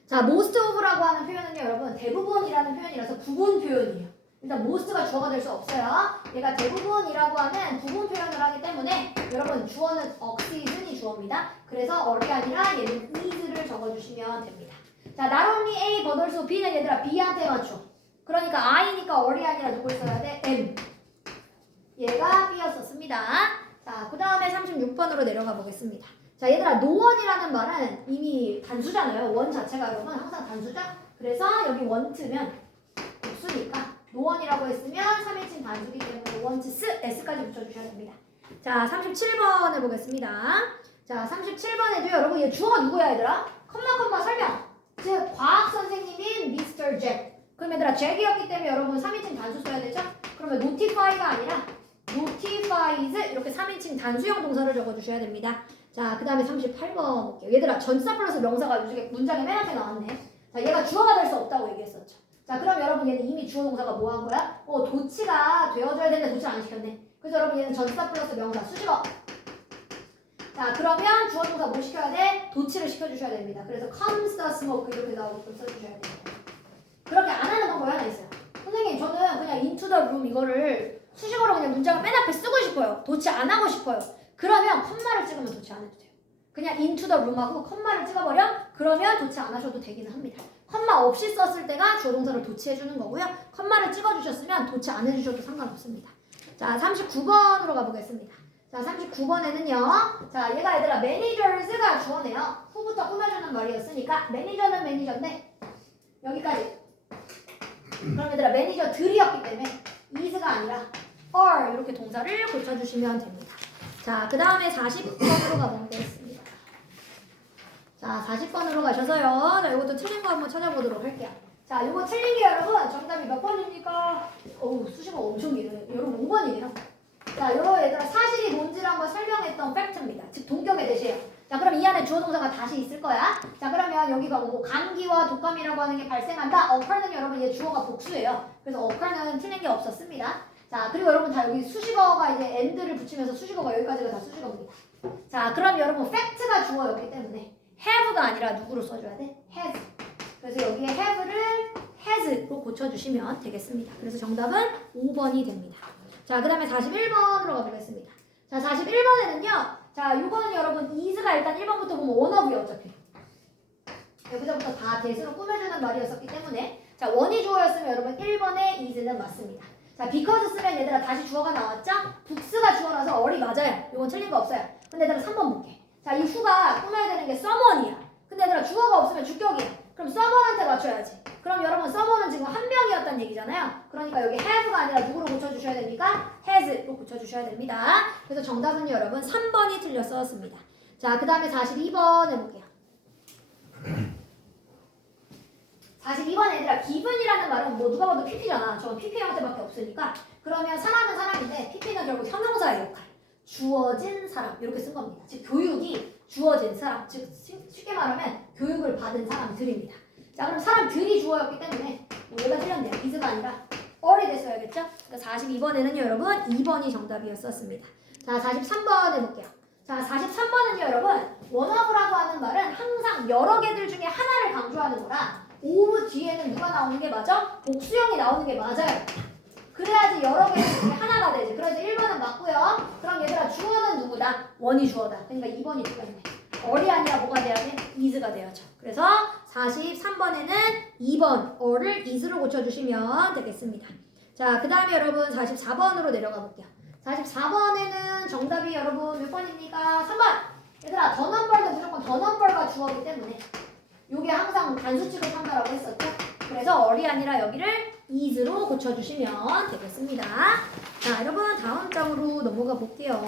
자, most of라고 하는 표현은요, 여러분 대부분이라는 표현이라서 부분 표현이에요. 일단 most가 주어가 될 수 없어요. 얘가 대부분이라고 하는 부분 표현을 하기 때문에 여러분 주어는 oxygen이 주어입니다. 그래서 or이 아니라 얘는 is를 적어주시면 됩니다. 자, not only A but also B는 얘들아 B한테 맞춰. 그러니까 I니까 or이 아니라 누굴 써야 돼? M. 얘가 B였었습니다. 자, 그 다음에 36번으로 내려가 보겠습니다. 자, 얘들아 노원이라는 말은 이미 단수잖아요. 원 자체가 여러분 항상 단수죠? 그래서 여기 want면 복수니까 노원이라고 했으면 3인칭 단수기 때문에 wants, s까지 붙여주셔야 됩니다. 자, 37번을 보겠습니다. 자, 37번에도 여러분 얘 주어가 누구야 얘들아? 컴마 설명. 즉 과학 선생님인 Mr. Jack. 그럼 얘들아 Jack이었기 때문에 여러분 3인칭 단수 써야 되죠? 그러면 notify가 아니라 notifies 이렇게 3인칭 단수형 동사를 적어주셔야 됩니다. 자, 그 다음에 38번 볼게요. 얘들아 전치사 플러스 명사가 요즘에 문장에 맨 앞에 나왔네. 자, 얘가 주어가 될 수 없다고 얘기했었죠. 자, 그럼 여러분 얘는 이미 주어 동사가 뭐 한 거야? 도치가 되어줘야 되는데 도치를 안 시켰네. 그래서 여러분 얘는 전치사 플러스 명사 수식어. 자, 그러면 주어 동사 뭐 시켜야 돼? 도치를 시켜주셔야 됩니다. 그래서 comes the smoke 이렇게 나오게끔 써주셔야 돼요. 그렇게 안 하는 방법이 하나 있어요. 선생님 저는 그냥 into the room 이거를 수식어로 그냥 문장을 맨 앞에 쓰고 싶어요. 도치 안 하고 싶어요. 그러면 컴마를 찍으면 도치 안 해도 돼요. 그냥 into the room하고 컴마를 찍어버려? 그러면 도치 안 하셔도 되기는 합니다. 컴마 없이 썼을 때가 주어 동사를 도치해주는 거고요. 컴마를 찍어주셨으면 도치 안 해주셔도 상관없습니다. 자, 39번으로 가보겠습니다. 자, 39번에는요. 자, 얘가 얘들아 managers가 주어네요. 후부터 꾸며주는 말이었으니까 매니저는 매니저인데 여기까지. 그럼 얘들아 매니저들이었기 때문에 is가 아니라 are 이렇게 동사를 고쳐주시면 됩니다. 자, 그 다음에 40번으로 가보겠습니다. 자, 40번으로 가셔서요. 자, 이것도 틀린 거 한번 찾아보도록 할게요. 자, 이거 틀린 게 여러분 정답이 몇 번입니까? 어우, 수식어 엄청 길어요. 여러분 5번이에요. 자, 요거 얘들아 사실이 뭔지를 한번 설명했던 팩트입니다. 즉 동격의 대시예요. 자, 그럼 이 안에 주어 동사가 다시 있을 거야. 자, 그러면 여기가 뭐 감기와 독감이라고 하는 게 발생한다. occur는 여러분 얘 주어가 복수예요. 그래서 occur는 틀린 게 없었습니다. 자, 그리고 여러분 다 여기 수식어가 이제 and를 붙이면서 수식어가 여기까지가 다 수식어입니다. 자, 그럼 여러분 팩트가 주어였기 때문에 have가 아니라 누구로 써줘야 돼? has. 그래서 여기에 have를 has로 고쳐주시면 되겠습니다. 그래서 정답은 5번이 됩니다. 자, 그 다음에 41번으로 가보겠습니다. 자, 41번에는요. 자, 요거는 여러분 is가 일단 1번부터 보면 원어브예요 어차피. 여기서부터 다 대수로 꾸며주는 말이었었기 때문에 자, 원이 주어였으면 여러분 1번의 is는 맞습니다. 자, because 쓰면 얘들아 다시 주어가 나왔죠? books가 주어라서 어리 맞아요. 요건 틀린 거 없어요. 근데 얘들아 3번 볼게. 자, 이 후가 꾸며야 되는 게 someone이야. 근데 얘들아 주어가 없으면 주격이야. 그럼 someone한테 맞춰야지. 그럼 여러분 someone은 지금 한 명이었다는 얘기잖아요. 그러니까 여기 have가 아니라 누구로 고쳐주셔야 됩니까? has로 고쳐주셔야 됩니다. 그래서 정답은 여러분 3번이 틀렸었습니다. 자, 그 다음에 42번 해볼게요. 42번 얘들아 given이라는 말은 뭐 누가 봐도 pp잖아. 저건 pp 형태밖에 없으니까 그러면 사람은 사람인데 pp는 결국 형용사의 역할. 주어진 사람 이렇게 쓴 겁니다. 즉 교육이 주어진 사람, 즉 쉽게 말하면 교육을 받은 사람들입니다. 자, 그럼 사람들이 주어였기 때문에 뭐 얘가 틀렸네요. is가 아니라 or이 됐어야겠죠? 그래서 42번에는 여러분 2번이 정답이었었습니다. 자, 43번 해볼게요. 자, 43번은요 여러분 원어브라고 하는 말은 항상 여러 개들 중에 하나를 강조하는 거라 of 뒤에는 누가 나오는 게 맞아? 복수형이 나오는 게 맞아요. 그래야지 여러 개 중에 하나가 되지. 그래서 1번은 맞고요. 그럼 얘들아 주어는 누구다? 원이 주어다. 그러니까 2번이 틀렸네. or이 아니라 뭐가 돼야 돼? is가 돼야죠. 그래서 43번에는 2번 or를 is로 고쳐주시면 되겠습니다. 자, 그 다음에 여러분 44번으로 내려가 볼게요. 44번에는 정답이 여러분 몇 번입니까? 3번! 얘들아 더 넘버는 무조건 더 넘버가 주어이기 때문에 요게 항상 단수 취급한다라고 했었죠? 그래서 or이 아니라 여기를 is로 고쳐주시면 되겠습니다. 자, 여러분 다음 장으로 넘어가 볼게요.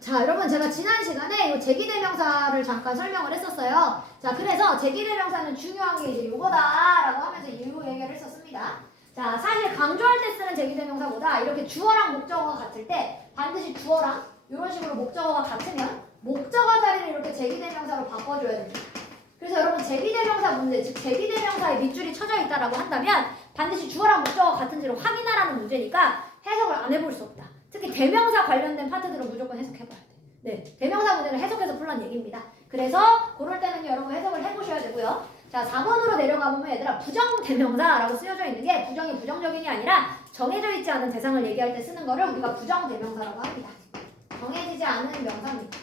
자, 여러분 제가 지난 시간에 이 제기대명사를 잠깐 설명을 했었어요. 자, 그래서 제기대명사는 중요한 게 이제 요거다라고 하면서 이유 얘기를 했었습니다. 자, 사실 강조할 때 쓰는 제기대명사보다 이렇게 주어랑 목적어가 같을 때 반드시 주어랑 이런 식으로 목적어가 같으면 목적어 자리를 이렇게 제기대명사로 바꿔줘야 됩니다. 그래서 여러분 제기대명사 문제, 즉 제기대명사에 밑줄이 쳐져 있다라고 한다면 반드시 주어랑 목적어가 같은지를 확인하라는 문제니까 해석을 안 해볼 수 없다. 특히 대명사 관련된 파트들은 무조건 해석해봐야 돼. 네, 대명사 문제는 해석해서 풀란 얘기입니다. 그래서 그럴 때는 여러분 해석을 해보셔야 되고요. 자, 4번으로 내려가 보면 얘들아 부정대명사라고 쓰여져 있는 게 부정이 부정적인이 아니라 정해져 있지 않은 대상을 얘기할 때 쓰는 거를 우리가 부정대명사라고 합니다. 정해지지 않은 명사입니다.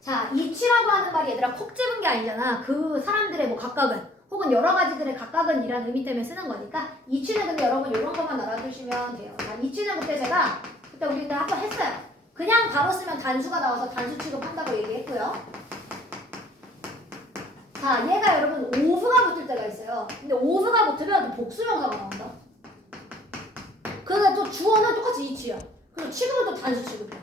자, 이치라고 하는 말이 얘들아 콕 집은 게 아니잖아. 그 사람들의 뭐 각각은 혹은 여러 가지들의 각각은 이란 의미 때문에 쓰는 거니까 이치는 근데 여러분 이런 것만 알아두시면 돼요. 자, 이치는 그때 우리들 한번 했어요. 그냥 바로 쓰면 단수가 나와서 단수 취급한다고 얘기했고요. 자, 얘가 여러분 오브가 붙을 때가 있어요. 근데 오브가 붙으면 복수명사가 나온다. 근데 또 주어는 똑같이 이치야. 그리고 취급은 또 단수 취급이야.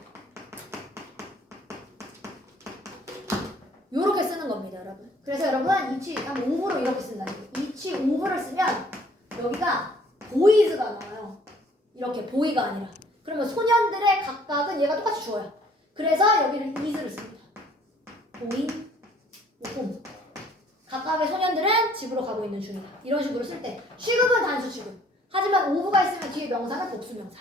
요렇게 쓰는 겁니다, 여러분. 그래서 여러분 이치 한 오브로 이렇게 쓴다. 이치 오브를 쓰면 여기가 보이즈가 나와요. 이렇게 보이가 아니라. 그러면 소년들의 각각은 얘가 똑같이 주어요. 그래서 여기는 is를 씁니다. 보이, 홈. 각각의 소년들은 집으로 가고 있는 중이다. 이런 식으로 쓸 때 취급은 단수 취급. 하지만 오브가 있으면 뒤에 명사는 복수명사.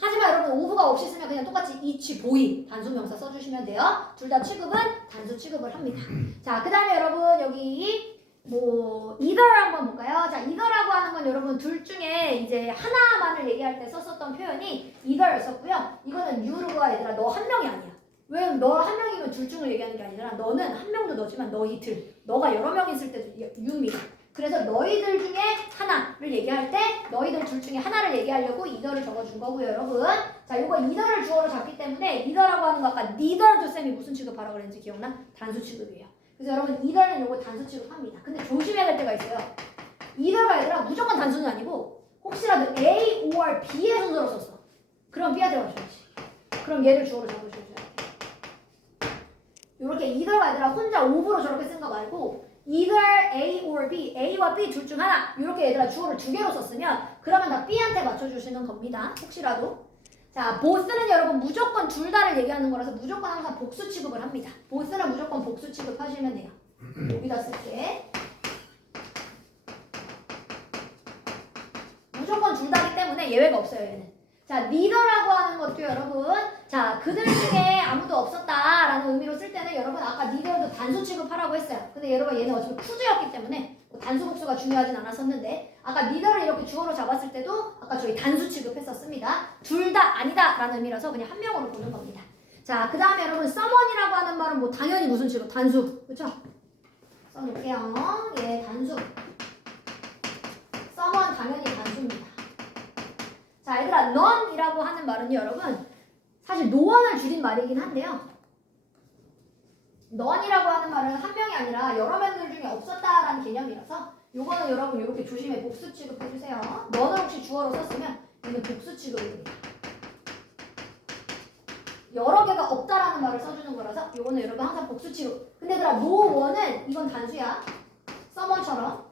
하지만 여러분 오브가 없이 쓰면 그냥 똑같이 이치 보이 단수명사 써주시면 돼요. 둘 다 취급은 단수 취급을 합니다. 자, 그 다음에 여러분 여기 뭐 either 한번 볼까요? 자, either라고 하는 건 여러분 둘 중에 이제 하나만을 얘기할 때 썼었던 표현이 either였었고요. 이거는 you가 얘들아 너 한 명이 아니야. 왜 너 한 명이면 둘 중을 얘기하는 게 아니라 너는 한 명도 너지만 너희들 너가 여러 명 있을 때도 you입니다. 그래서 너희들 중에 하나를 얘기할 때 너희들 둘 중에 하나를 얘기하려고 either를 적어준 거고요, 여러분. 자, 이거 either를 주어로 잡기 때문에 either라고 하는 거 아까 neither to 쌤이 무슨 취급하라고 그랬는지 기억나? 단수 취급이에요. 그래서 여러분 either는 이거 단수 취급합니다. 근데 조심해야 될 때가 있어요. either가 얘들아 무조건 단수는 아니고 혹시라도 A or B의 순서로 썼어. 그럼 B한테 맞춰야지. 그럼 얘를 주어로 잡으셔야 돼요. 이렇게 either가 얘들아 혼자 오브로 저렇게 쓴 거 말고 either A or B, A와 B 둘 중 하나 이렇게 얘들아 주어를 두 개로 썼으면 그러면 다 B한테 맞춰주시는 겁니다. 혹시라도. 자, both는 여러분 무조건 둘 다를 얘기하는 거라서 무조건 항상 복수 취급을 합니다. both는 무조건 복수 취급하시면 돼요. 여기다 쓸게. 무조건 둘 다기 때문에 예외가 없어요, 얘는. 자, neither라고 하는 것도 여러분 자, 그들 중에 아무도 없었다라는 의미로 쓸 때는 여러분 아까 neither도 단수 취급하라고 했어요. 근데 여러분 얘는 어차피 쿠즈였기 때문에 단수 복수가 중요하진 않았었는데 아까 neither를 이렇게 주어로 잡았을 때도 아까 저희 단수 취급했었습니다. 둘 다 아니다 라는 의미라서 그냥 한 명으로 보는 겁니다. 자, 그 다음에 여러분 someone이라고 하는 말은 뭐 당연히 무슨 취급? 단수. 그쵸? 써놓을게요. 예, 단수. someone 당연히 단수입니다. 자, 얘들아 none이라고 하는 말은요 여러분 사실 no one을 줄인 말이긴 한데요. none이라고 하는 말은 한 명이 아니라 여러 명들 중에 없었다라는 개념이라서 요거는 여러분 이렇게 조심해 복수 취급해주세요. none을 혹시 주어로 썼으면 얘는 복수 취급입니다. 여러 개가 없다라는 말을 써주는 거라서 요거는 여러분 항상 복수 취급. 근데 얘들아 no one은 이건 단수야. someone처럼.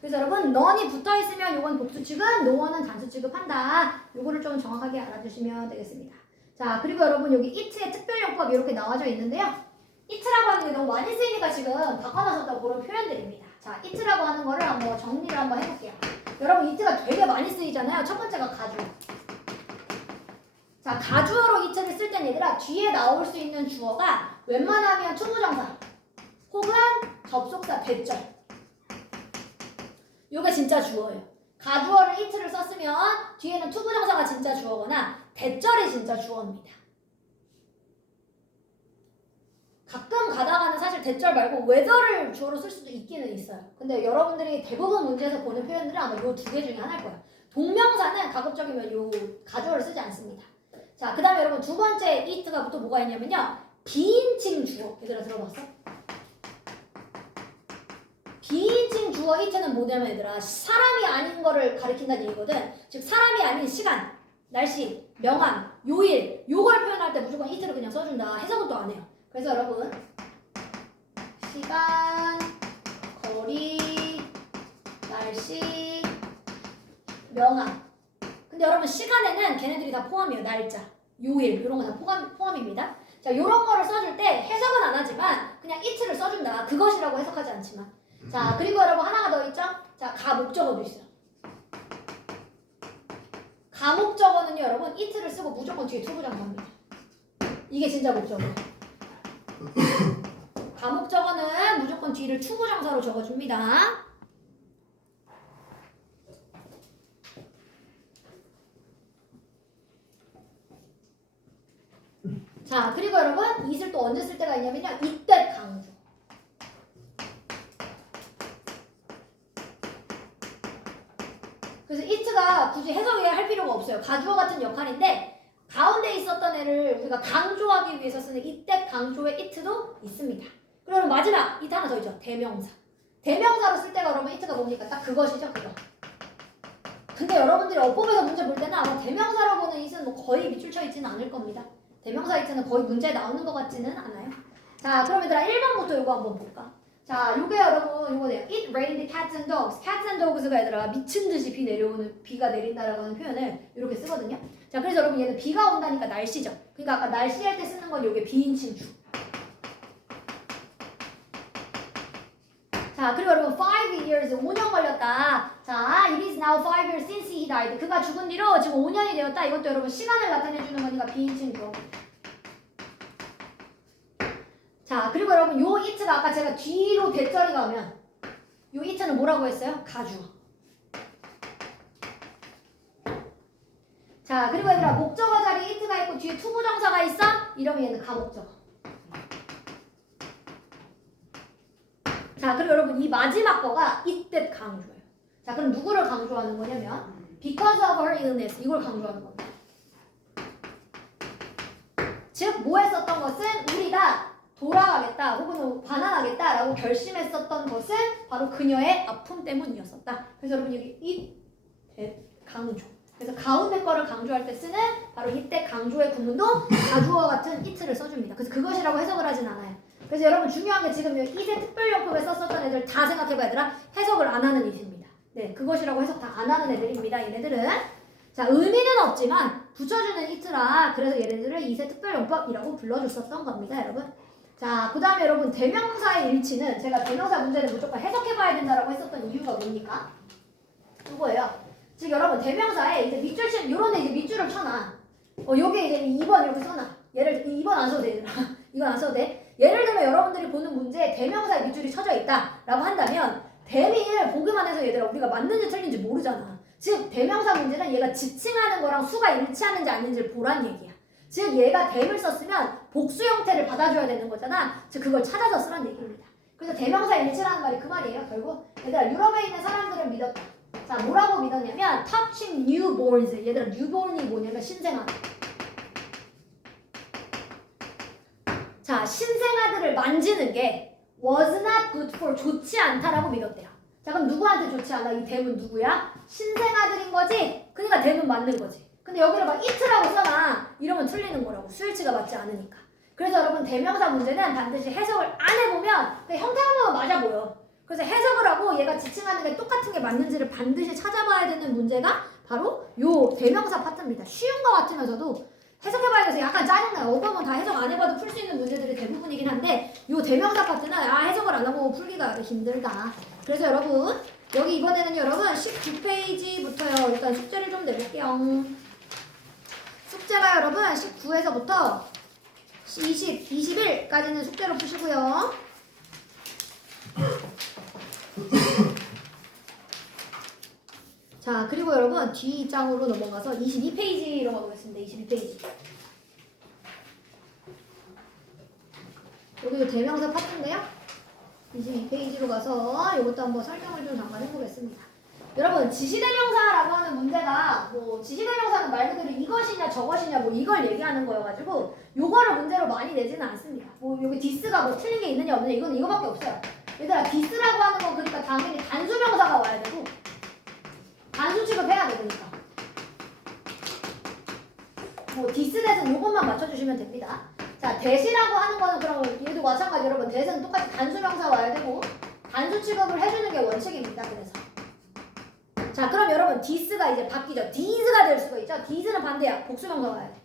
그래서 여러분 none이 붙어있으면 요건 복수 취급, no one은 단수 취급한다. 요거를 좀 정확하게 알아주시면 되겠습니다. 자, 그리고 여러분 여기 it의 특별용법 이렇게 나와져 있는데요. it라고 하는 게 너무 많이 쓰이니까 지금 바꿔놨었다고 그런 표현들입니다. 자, it라고 하는 거를 한번 정리를 한번 해볼게요. 여러분 it가 되게 많이 쓰이잖아요. 첫 번째가 가주어. 자, 가주어로 it를 쓸 땐 얘들아 뒤에 나올 수 있는 주어가 웬만하면 투부정사 혹은 접속사 대절 요게 진짜 주어예요. 가주어를 it를 썼으면 뒤에는 투부정사가 진짜 주어거나 대절이 진짜 주어입니다. 가끔 가다가는 사실 대절 말고 whether를 주어로 쓸 수도 있기는 있어요. 근데 여러분들이 대부분 문제에서 보는 표현들은 아마 요 두 개 중에 하나일 거예요. 동명사는 가급적이면 요 가주어를 쓰지 않습니다. 자, 그 다음에 여러분 두 번째 it가 또 뭐가 있냐면요. 비인칭 주어. 얘들아 들어봤어? 비인칭 주어 it는 뭐냐면 얘들아 사람이 아닌 거를 가리킨다는 얘기거든. 즉 사람이 아닌 시간, 날씨, 명함, 요일 요걸 표현할 때 무조건 it를 그냥 써준다. 해석은 또 안 해요. 그래서 여러분 시간, 거리, 날씨, 명함. 근데 여러분 시간에는 걔네들이 다 포함이에요. 날짜, 요일 이런 거 다 포함입니다. 자, 요런 거를 써줄 때 해석은 안 하지만 그냥 it를 써준다. 그것이라고 해석하지 않지만. 자, 그리고 여러분 하나가 더 있죠? 자, 가 목적어도 있어요. 가목적어는요 여러분 it를 쓰고 무조건 뒤에 투부정사입니다. 이게 진짜 목적어예요. 가목적어는 무조건 뒤를 투부정사로 적어줍니다. 자, 그리고 여러분 it을 또 언제 쓸 때가 있냐면요. 이때 강조. 그래서 it가 굳이 해석해야 할 필요가 없어요. 가주어 같은 역할인데 가운데 있었던 애를 우리가 강조하기 위해서 쓰는 이때 강조의 it도 있습니다. 그리고 마지막 it 하나 더 있죠. 대명사. 대명사로 쓸 때가 여러분 it가 뭡니까? 딱 그것이죠. 그거. 근데 여러분들이 어법에서 문제 볼 때는 아마 대명사로 보는 it은 뭐 거의 밑줄 쳐 있지는 않을 겁니다. 대명사 it는 거의 문제에 나오는 것 같지는 않아요. 자, 그럼 얘들아 1번부터 이거 한번 볼까? 자, 요게 여러분 요거네요. It rained cats and dogs. Cats and dogs가 얘들아 미친 듯이 비가 내린다라고 하는 표현을 이렇게 쓰거든요. 자, 그래서 여러분 얘는 비가 온다니까 날씨죠. 그러니까 아까 날씨 할 때 쓰는 건 요게 비인칭 주. 자, 그리고 여러분 5 years 5년 걸렸다. 자, it is now 5 years since he died. 그가 죽은 뒤로 지금 5년이 되었다. 이것도 여러분 시간을 나타내 주는 거니까 비인칭 주. 자, 그리고 여러분 요 it가 아까 제가 뒤로 대절이 가면 요 it는 뭐라고 했어요? 가주어. 자, 그리고 얘들아 목적어 자리에 it가 있고 뒤에 투부정사가 있어? 이러면 얘는 가목적어. 자, 그리고 여러분 이 마지막 거가 이때 강조예요. 자, 그럼 누구를 강조하는 거냐면 because of her illness 이걸 강조하는 겁니다. 즉, 뭐 했었던 것은 우리가 돌아가겠다 혹은 반환하겠다라고 결심했었던 것은 바로 그녀의 아픔 때문이었었다. 그래서 여러분 여기 이때 강조. 그래서 가운데 거를 강조할 때 쓰는 바로 이때 강조의 구문도 가주어 같은 it를 써줍니다. 그래서 그것이라고 해석을 하진 않아요. 그래서 여러분 중요한 게 지금 it의 특별용법에 썼었던 애들 다 생각해봐야 얘들아 해석을 안 하는 it입니다. 네, 그것이라고 해석 다 안 하는 애들입니다. 얘네들은 자 의미는 없지만 붙여주는 it라 그래서 얘네들을 it의 특별용법이라고 불러줬었던 겁니다, 여러분. 자, 그 다음에 여러분 대명사의 일치는 제가 대명사 문제를 무조건 해석해봐야 된다라고 했었던 이유가 뭡니까? 이거예요. 즉 여러분 대명사에 이제 밑줄 치는 요런 애 이제 밑줄을 쳐놔. 요게 이제 2번 이렇게 써놔. 얘를 2번 안 써도 돼. 이건 안 써도 돼. 예를 들면 여러분들이 보는 문제에 대명사에 밑줄이 쳐져 있다라고 한다면 대미를 보기만 해서 얘들아 우리가 맞는지 틀린지 모르잖아. 즉 대명사 문제는 얘가 지칭하는 거랑 수가 일치하는지 아닌지를 보란 얘기야. 즉 얘가 대를 썼으면 복수 형태를 받아줘야 되는 거잖아. 즉 그걸 찾아서 쓰란 얘기입니다. 그래서 대명사 일치라는 말이 그 말이에요. 결국 얘들아 유럽에 있는 사람들은 믿었다. 자 뭐라고 믿었냐면 touching newborns. 얘들아 newborn이 뭐냐면 신생아들. 자 신생아들을 만지는 게 was not good for 좋지 않다라고 믿었대요. 자 그럼 누구한테 좋지 않아? 이 대문 누구야? 신생아들인 거지? 그러니까 대문 맞는 거지. 근데 여기를 막 it라고 써놔. 이러면 틀리는 거라고. 수일치가 맞지 않으니까. 그래서 여러분 대명사 문제는 반드시 해석을 안 해보면 그냥 형태만 보면 맞아 보여. 그래서 해석을 하고 얘가 지칭하는 게 똑같은 게 맞는지를 반드시 찾아봐야 되는 문제가 바로 요 대명사 파트입니다. 쉬운 거 같으면서도 해석해봐야 돼서 약간 짜증나요. 어법은 다 해석 안 해봐도 풀 수 있는 문제들이 대부분이긴 한데 요 대명사 파트는 해석을 안 하고 풀기가 힘들다. 그래서 여러분 여기 이번에는 여러분 19페이지부터요. 일단 숙제를 좀 내볼게요. 숙제가 여러분 19에서부터 21까지는 숙제로 푸시고요. 자 그리고 여러분 뒷장으로 넘어가서 22페이지로 가보겠습니다. 22페이지. 여기도 대명사 파트인데요. 22페이지로 가서 이것도 한번 설명을 좀 잠깐 해보겠습니다. 여러분 지시대명사라고 하는 문제가 뭐 지시대명사는 말 그대로 이것이냐 저것이냐 뭐 이걸 얘기하는 거여가지고 요거를 문제로 많이 내지는 않습니다. 뭐 여기 디스가 뭐 틀린 게 있느냐 없느냐 이건 이거밖에 없어요. 얘들아 디스라고 하는 건 그러니까 당연히 단수명사가 와야 되고 단수 취급해야 돼. 그러니까 뭐 디스 대신 요것만 맞춰주시면 됩니다. 자 대시라고 하는 거는 그럼 얘도 마찬가지. 여러분 대시는 똑같이 단수명사 와야 되고 단수 취급을 해주는 게 원칙입니다. 그래서 자 그럼 여러분 디스가 이제 바뀌죠. 디스가 될 수가 있죠. 디스는 반대야. 복수명사 와야 돼.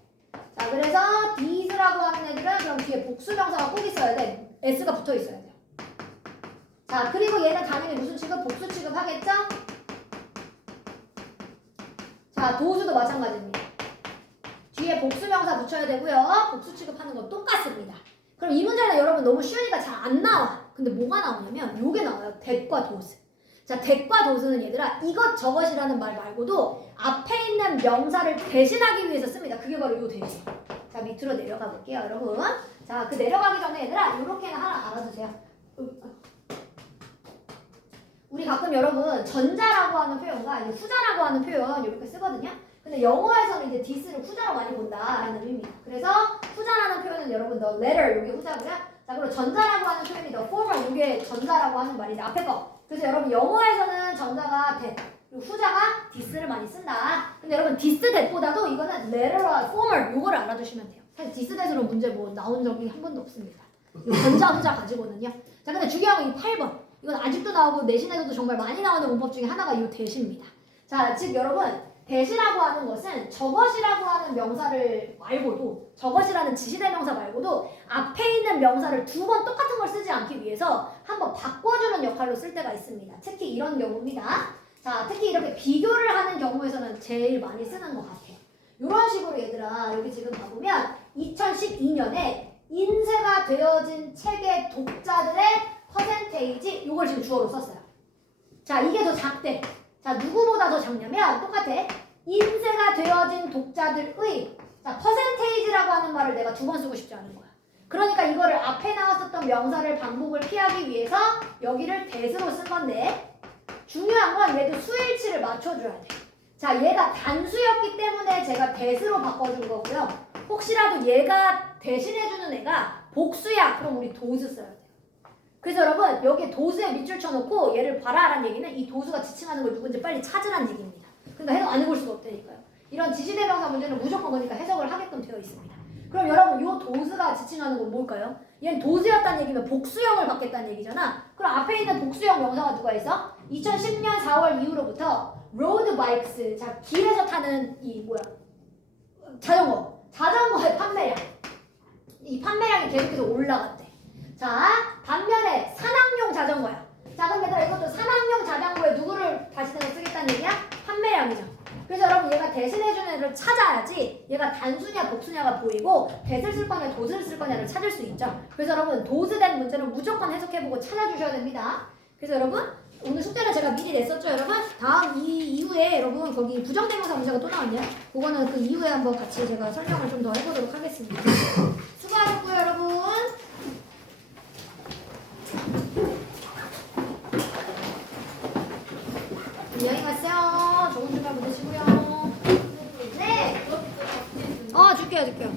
자 그래서 디스라고 하는 애들은 그럼 뒤에 복수명사가 꼭 있어야 돼. s가 붙어 있어야 돼요. 자 그리고 얘는 당연히 무슨 취급? 복수 취급하겠죠? 자 자, 도수도 마찬가지입니다. 뒤에 복수명사 붙여야 되고요. 복수 취급하는 건 똑같습니다. 그럼 이 문제는 여러분 너무 쉬우니까 잘 안 나와. 근데 뭐가 나오냐면 요게 나와요. that과 those. 자, that과 those는 얘들아 이것 저것이라는 말 말고도 앞에 있는 명사를 대신하기 위해서 씁니다. 그게 바로 요 대신. 자, 밑으로 내려가 볼게요, 여러분. 자, 그 내려가기 전에 얘들아 요렇게는 하나 알아두세요. 우리 가끔 여러분 전자라고 하는 표현과 이제 후자라고 하는 표현 이렇게 쓰거든요. 근데 영어에서는 이제 this를 후자로 많이 본다라는 의미입니다. 그래서 후자라는 표현은 여러분 the letter 이게 후자고요. 자, 그리고 전자라고 하는 표현이 the former 이게 전자라고 하는 말이죠. 앞에 거. 그래서 여러분 영어에서는 전자가 that, 그리고 후자가 this를 많이 쓴다. 근데 여러분 this that보다도 이거는 letter와 former 요거를 알아두시면 돼요. 사실 this that으로 문제 뭐 나온 적이 한 번도 없습니다. 전자 후자 가지고는요. 자, 근데 중요한 건 이 8번. 이건 아직도 나오고 내신에서도 정말 많이 나오는 문법 중에 하나가 이 대시입니다. 자, 즉 여러분 대시라고 하는 것은 저것이라고 하는 명사를 말고도 저것이라는 지시대명사 말고도 앞에 있는 명사를 두 번 똑같은 걸 쓰지 않기 위해서 한번 바꿔주는 역할로 쓸 때가 있습니다. 특히 이런 경우입니다. 자, 특히 이렇게 비교를 하는 경우에서는 제일 많이 쓰는 것 같아요. 이런 식으로 얘들아 여기 지금 봐보면 2012년에 인쇄가 되어진 책의 독자들의 퍼센테이지 이걸 지금 주어로 썼어요. 자, 이게 더 작대. 자, 누구보다 더 작냐면 똑같아. 인쇄가 되어진 독자들의 자, 퍼센테이지라고 하는 말을 내가 두 번 쓰고 싶지 않은 거야. 그러니까 이거를 앞에 나왔었던 명사를 반복을 피하기 위해서 여기를 that으로 쓴 건데 중요한 건 얘도 수일치를 맞춰줘야 돼. 자, 얘가 단수였기 때문에 제가 that으로 바꿔준 거고요. 혹시라도 얘가 대신해주는 애가 복수야. 그럼 우리 도수 써야 돼요. 그래서 여러분 여기 도수에 밑줄 쳐놓고 얘를 봐라라는 얘기는 이 도수가 지칭하는 걸 누군지 빨리 찾으라는 얘기입니다. 그러니까 해석 안 해볼 수가 없다니까요. 이런 지시대명사 문제는 무조건 그러니까 해석을 하게끔 되어 있습니다. 그럼 여러분 요 도수가 지칭하는 건 뭘까요? 얘는 도수였다는 얘기면 복수형을 받겠다는 얘기잖아. 그럼 앞에 있는 복수형 명사가 누가 있어? 2010년 4월 이후로부터 road bikes, 자 길에서 타는 이 뭐야? 자전거의 판매량. 이 판매량이 계속해서 올라갔대. 자, 반면에 산악용 자전거야. 자, 그럼 얘들아 이것도 산악용 자전거에 누구를 다시대서 쓰겠다는 얘기야? 판매량이죠. 그래서 여러분 얘가 대신해주는 애를 찾아야지 얘가 단수냐 복수냐가 보이고 that을 쓸 거냐 does를 쓸 거냐를 찾을 수 있죠. 그래서 여러분 does 된 문제는 무조건 해석해보고 찾아주셔야 됩니다. 그래서 여러분 오늘 숙제는 제가 미리 냈었죠, 여러분? 다음 이후에 여러분 거기 부정대명사 문제가 또 나왔네요. 그거는 그 이후에 한번 같이 제가 설명을 좀 더 해보도록 하겠습니다. 수고하셨고요, 여러분. 안녕히 가세요. 좋은 주말 보내시고요. 네. 줄게요.